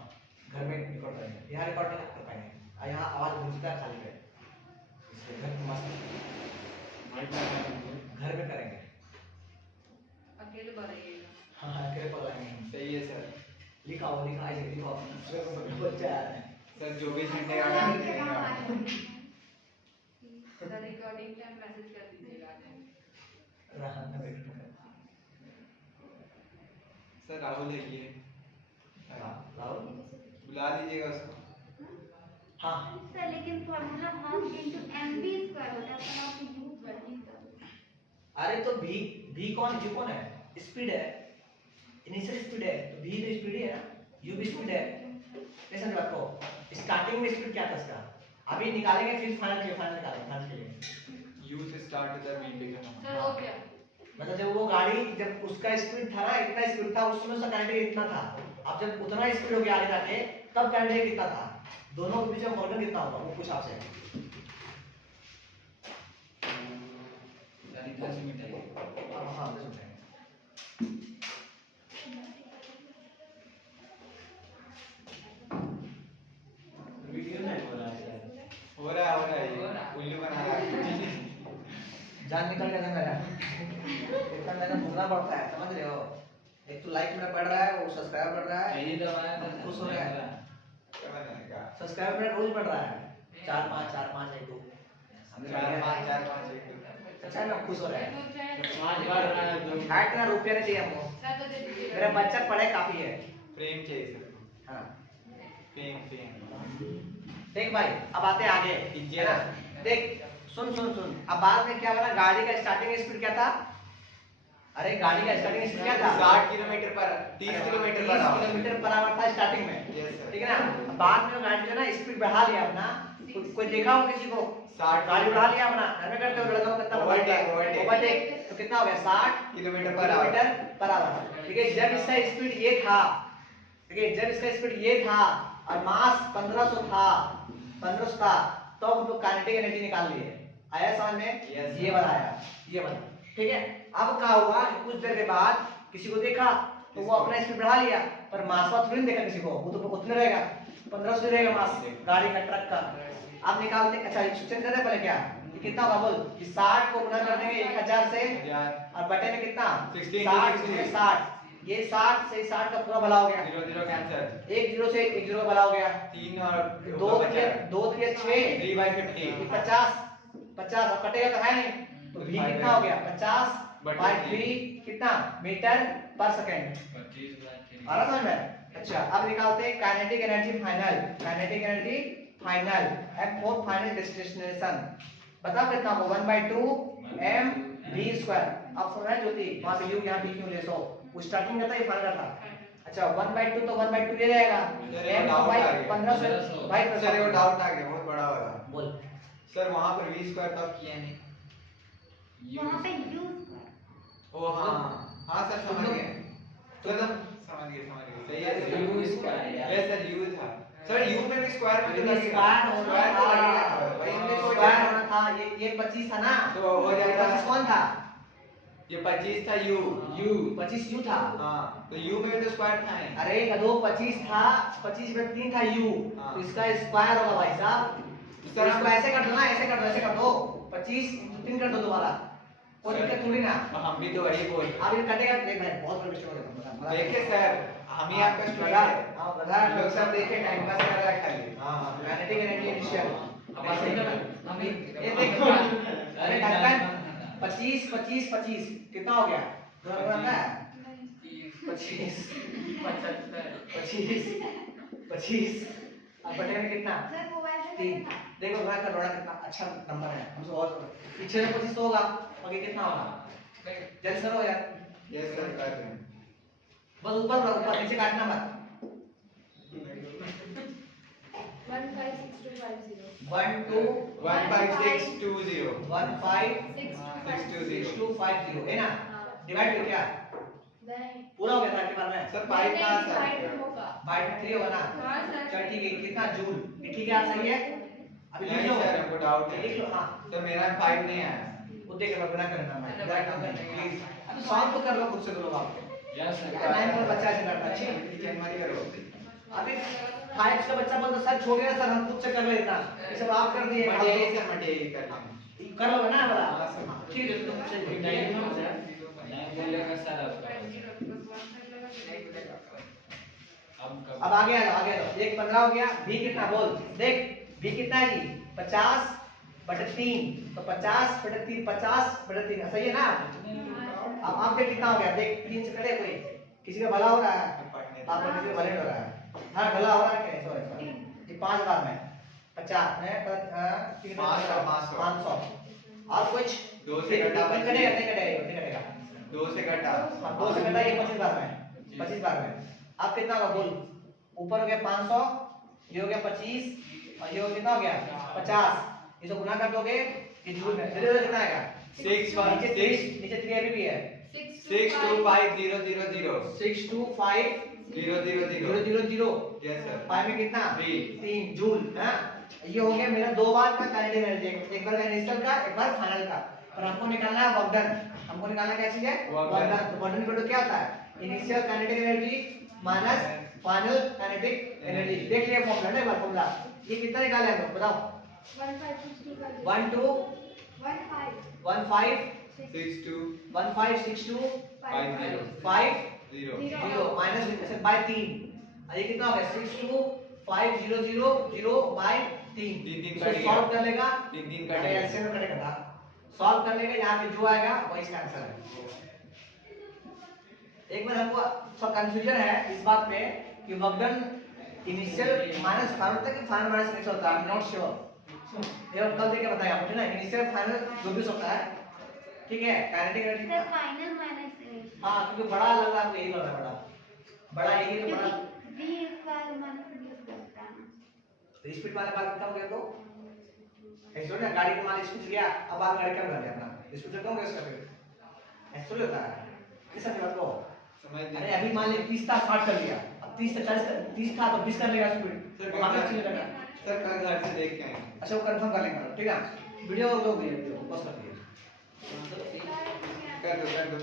घर में रिकॉर्ड करेंगे, यहाँ रिकॉर्ड नहीं कर पाएंगे, और यहाँ आवाज गूंजता है खाली पे, इसलिए घर में मस्त घर में करेंगे। अकेले बनाइएगा। हाँ अकेले पढ़ाएंगे। सही है सर। लिखाओ ऐसे लिखाओ, बच्चा है सर 24 घंटे हाँ, का ठीक है, हाँ, हाँ, सर रिकॉर्डिंग टाइम मैसेज कर दीजिएगा। रहा ना बैठ कर। सर राहुल है ये, राहुल बुला लीजिएगा उसको। हाँ सर लेकिन formula half into mv square होता है, पर आप यूज वर्किंग करो। अरे तो v कौन है, स्पीड है, इनिशियल स्पीड है, तो v तो स्पीड ही है ना, u भी स्पीड है, ये समझ रखो, स्टार्टिंग में स्पीड क्या था इसका, अभी निकालेंगे फिर फाइनल निकालेंगे फाइनल के लिए। U से start the V become sir हो गया। मतलब जब वो गाड़ी, जब उसका स्पीड था ना, इतना स्पीड था उस समय उसका काइनेटिक इतना था, अब जब उतना स्पीड हो गया आगे जाके तब काइनेटिक कितना था, दोनों के बीच में वॉल्यूम कितना होगा वो कुछ आपसे। यानी 10 मिनट है। हाँ 10 मिनट है। वीडियो नहीं हो रहा है शायद। हो रहा है ये उल्लू बना रहा है। जान निकल गया था मेरा, इतना मैंने भुगतना पड़ता है, समझ रहे हो, एक तो लाइक मेरा बढ़ रहा है, वो सब्सक्राइब बढ़ रहा है, यही दबाया था। खुश हो रहा है, सब्सक्राइब मेरा रोज बढ़ रहा है 4-5 1 2 4 5 1 अच्छा ना, खुश हो रहा है। आज बढ़ रहा है तो हाइट ना रुपया नहीं चाहिए हमको, सर तो दे दीजिए। मेरा बच्चा पढ़े काफी है। प्रेम चाहिए सर। हाँ प्रेम देख भाई, अब आते हैं आगे, है ना, देख सुन सुन सुन, अब बाद में क्या बना, गाड़ी का स्टार्टिंग स्पीड क्या था, अरे गाड़ी का स्टार्टिंग स्पीड क्या था, 60 किलोमीटर पर 30 किलोमीटर पर 30 किलोमीटर पर आवर था स्टार्टिंग में, Yes, sir. ठीक है ना, बाद में वो गाड़ी जो है ना स्पीड बढ़ा लिया अपना, कोई देखा हो किसी को 60 गाड़ी बढ़ा लिया अपना, घर में करते हो लड़का कितना Overtake. ओवरटेक, तो कितना हो गया 60 किलोमीटर पर आवर, ठीक है, जब इसका स्पीड ये था, ठीक है, जब इसका स्पीड ये था और मास 1500 था, 1500 था, तो हम लोग काइनेटिक एनर्जी निकाल लिए, आया समझ में, Yes, ये बनाया, ये बना, ठीक है। अब क्या हुआ, कुछ देर के बाद किसी को देखा तो वो अपना स्पीड बढ़ा लिया, पर मास थोड़ी नहीं देखा किसी को, वो तो उतना रहेगा 1500 रहेगा मास गाड़ी का, ट्रक का। अब निकालते, अच्छा चेक करते पहले क्या, ये कितना होगा बोल, कि 60 को गुना कर देंगे 1000 से, और बटे में कितना 16 60 गुणे 60, ये 60 से 60 का पूरा भला हो गया, 0 कैंसर, एक 0 से 1 0 भला हो गया, 3 और 2 के 6 3/50 50 50, अब कटेगा तो है नहीं, तो v कितना हो गया 50 बटे बाय 3 कितना मीटर पर सेकंड, 25 आ रहा समझ में। अच्छा अब निकालते हैं kinetic energy final, kinetic energy final F4 final destination, बता कितना होगा 1/2 m v स्क्वायर, अब सुन रहे हैं ज्योति, वहां पे u यहां भी क्यों ले सो, वो स्टार्टिंग का था ये फाइनल का था। अच्छा 1/2 तो 1/2 ये रहेगा, m बाय 1500 बाय सर वो डाउट आ गया बहुत बड़ा वाला, बोल सर वहां पर v स्क्वायर तो किया नहीं, वहाँ पे यू ओ हाँ सर समझ गए, चलो समझ गए सही है सर, U स्क्वायर यार। यस सर u था सर, u में भी स्क्वायर में तो लगेगा, स्क्वायर होना स्क्वायर तो लगेगा, था, वही हमने सोचा स्क्वायर होना था, ये 25 था ना, तो हो जाएगा 25 कौन था, ये 25 था u, 25 u था, हाँ तो u में भी तो स्क्वायर था ही, अरे कदो 25 था, 25 में 3 था u, हाँ। तो इसका स्क्वायर होगा भाई साहब, सर, इसको ऐसे कर दो ना, ऐसे कर दो 25 3 कर दो दोबारा, कोई सर, दिक्कत थोड़ी ना, हम भी तो वही बोल रहे अब ये कटेगा, देख भाई बहुत बड़ा मिस्टेक हो गया, हैं। देखिए सर हम ही आपका स्टूडेंट गधा, है, हाँ गधा, लोग सब देखे टाइम पास कर रहा है खाली, काइनेटिक एनर्जी इनिशियल, अब ऐसे ही कर, हम ये देखो, अरे ढक्कन 25 25 25 कितना हो गया, दोनों बराबर है 25 25 25, अब बटे में कितना सर मोबाइल से 3, देखो भाई का रोड़ा कितना अच्छा नंबर है, हमसे और पीछे में 25 तो होगा, आगे कितना होगा, जल्दी करो यार, यस सर कर रहे हैं, बस ऊपर नीचे काटना मत, 156250 1 2 15620 1 5 620 250 है ना, डिवाइड में क्या नहीं पूरा हो गया था के बार में, सर 5 कहाँ सर, बाय 3 होगा ना, हाँ सर। चल ठीक है, कितना जूल, ये ठीक है, आप सही है, अभी लिख नहीं लो सर हमको डाउट है, लिख लो, हाँ सर मेरा 5 नहीं आया, वो देख लो, बना करना मैं इधर काम नहीं, प्लीज अब सॉल्व तो कर लो, खुद से करो आप, यस सर। 9 का बच्चा ऐसे करता है, ठीक टीचर मत करो, अभी 5 का बच्चा बोलता सर छोड़ गया सर, हम खुद से कर ले इतना, ये सब आप कर दिए, मटेरियल सर मटेरियल कर लेंगे, कर लो ना बड़ा, हाँ, सर। ठीक है तो मुझसे नहीं नहीं बोलेगा सर आपका। अब आगे आ जाओ, एक 15 हो गया, v कितना बोल, देख v कितना है जी 50 बटे 3, तो 50 बटे 3 50 बटे 3 सही है ना, अब आप देख कितना हो गया, देख 3 से कटे कोई, किसी का भला हो रहा है, आप किसी का भले हो रहा है, हाँ भला हो रहा है क्या, सॉरी ये 5 बार में 50 है, 500 और कुछ 2 से घटा कटेगा नहीं कटेगा 2 से घटा, हाँ 2 से घटा, ये 25 बार में 25 बार में, अब कितना होगा बोल, ऊपर हो गया 500, ये हो गया 25 और ये हो गया कितना हो गया 50। इसको गुना कर दोगे ये जूल में धीरे धीरे कितना आएगा 6 नीचे 3 अभी भी है 625000 625,000 यस सर 5 में कितना 3 जूल। हाँ ये हो गया मेरा दो बार का काइनेटिक एनर्जी, एक बार इनिशियल का एक बार फाइनल का। पर हमको निकालना है वर्क डन, हमको निकालना क्या चीज है वर्क वर्क डन। डन। तो वर्क डन इक्वल टू क्या होता है initial kinetic energy minus final kinetic energy. देख लिया फॉर्मूला ना, एक बार फॉर्मूला ये कितना निकाले हम लोग बताओ 1 2 15 1562 5 0 माइनस बाय 3 और ये कितना हो गया 625,000 बाय 3 तीन तो कट गया। सॉल्व कर लेगा तीन अरे ऐसे में कटेगा था सॉल्व कर लेगा, यहाँ पे जो आएगा वही इसका आंसर है। एक बार हमको सब कंफ्यूजन है इस बात पे कि वर्कडन इनिशियल माइनस फाइनल होता है कि फाइनल माइनस इनिशियल होता है, आई एम नॉट श्योर। ये कल देख के बताया मुझे ना, इनिशियल फाइनल जो भी होता है ठीक है kinetic energy. Sir final minus हाँ क्योंकि बड़ा लग रहा है आपको, यही लग रहा है बड़ा यही है बड़ा। v स्क्वायर माइनस v करता है ना। स्पीड वाला बात कम हो गया तो ऐसे ना गाड़ी को मान स्पीड लिया अब आप गाड़ी कम कर दिया अपना स्पीड कम कैसे कर ऐसे होता है इस बात को समझ अरे अभी मान लीजिए 30 था 60 कर लिया, अब 30 से 40 30 था तो 20 कर लेगा स्पीड सर आगे चलेगा। सर कल घर से देख के आएंगे। अच्छा वो कंफर्म कर लेंगे ठीक है वीडियो लोग बस कर दिए कर दो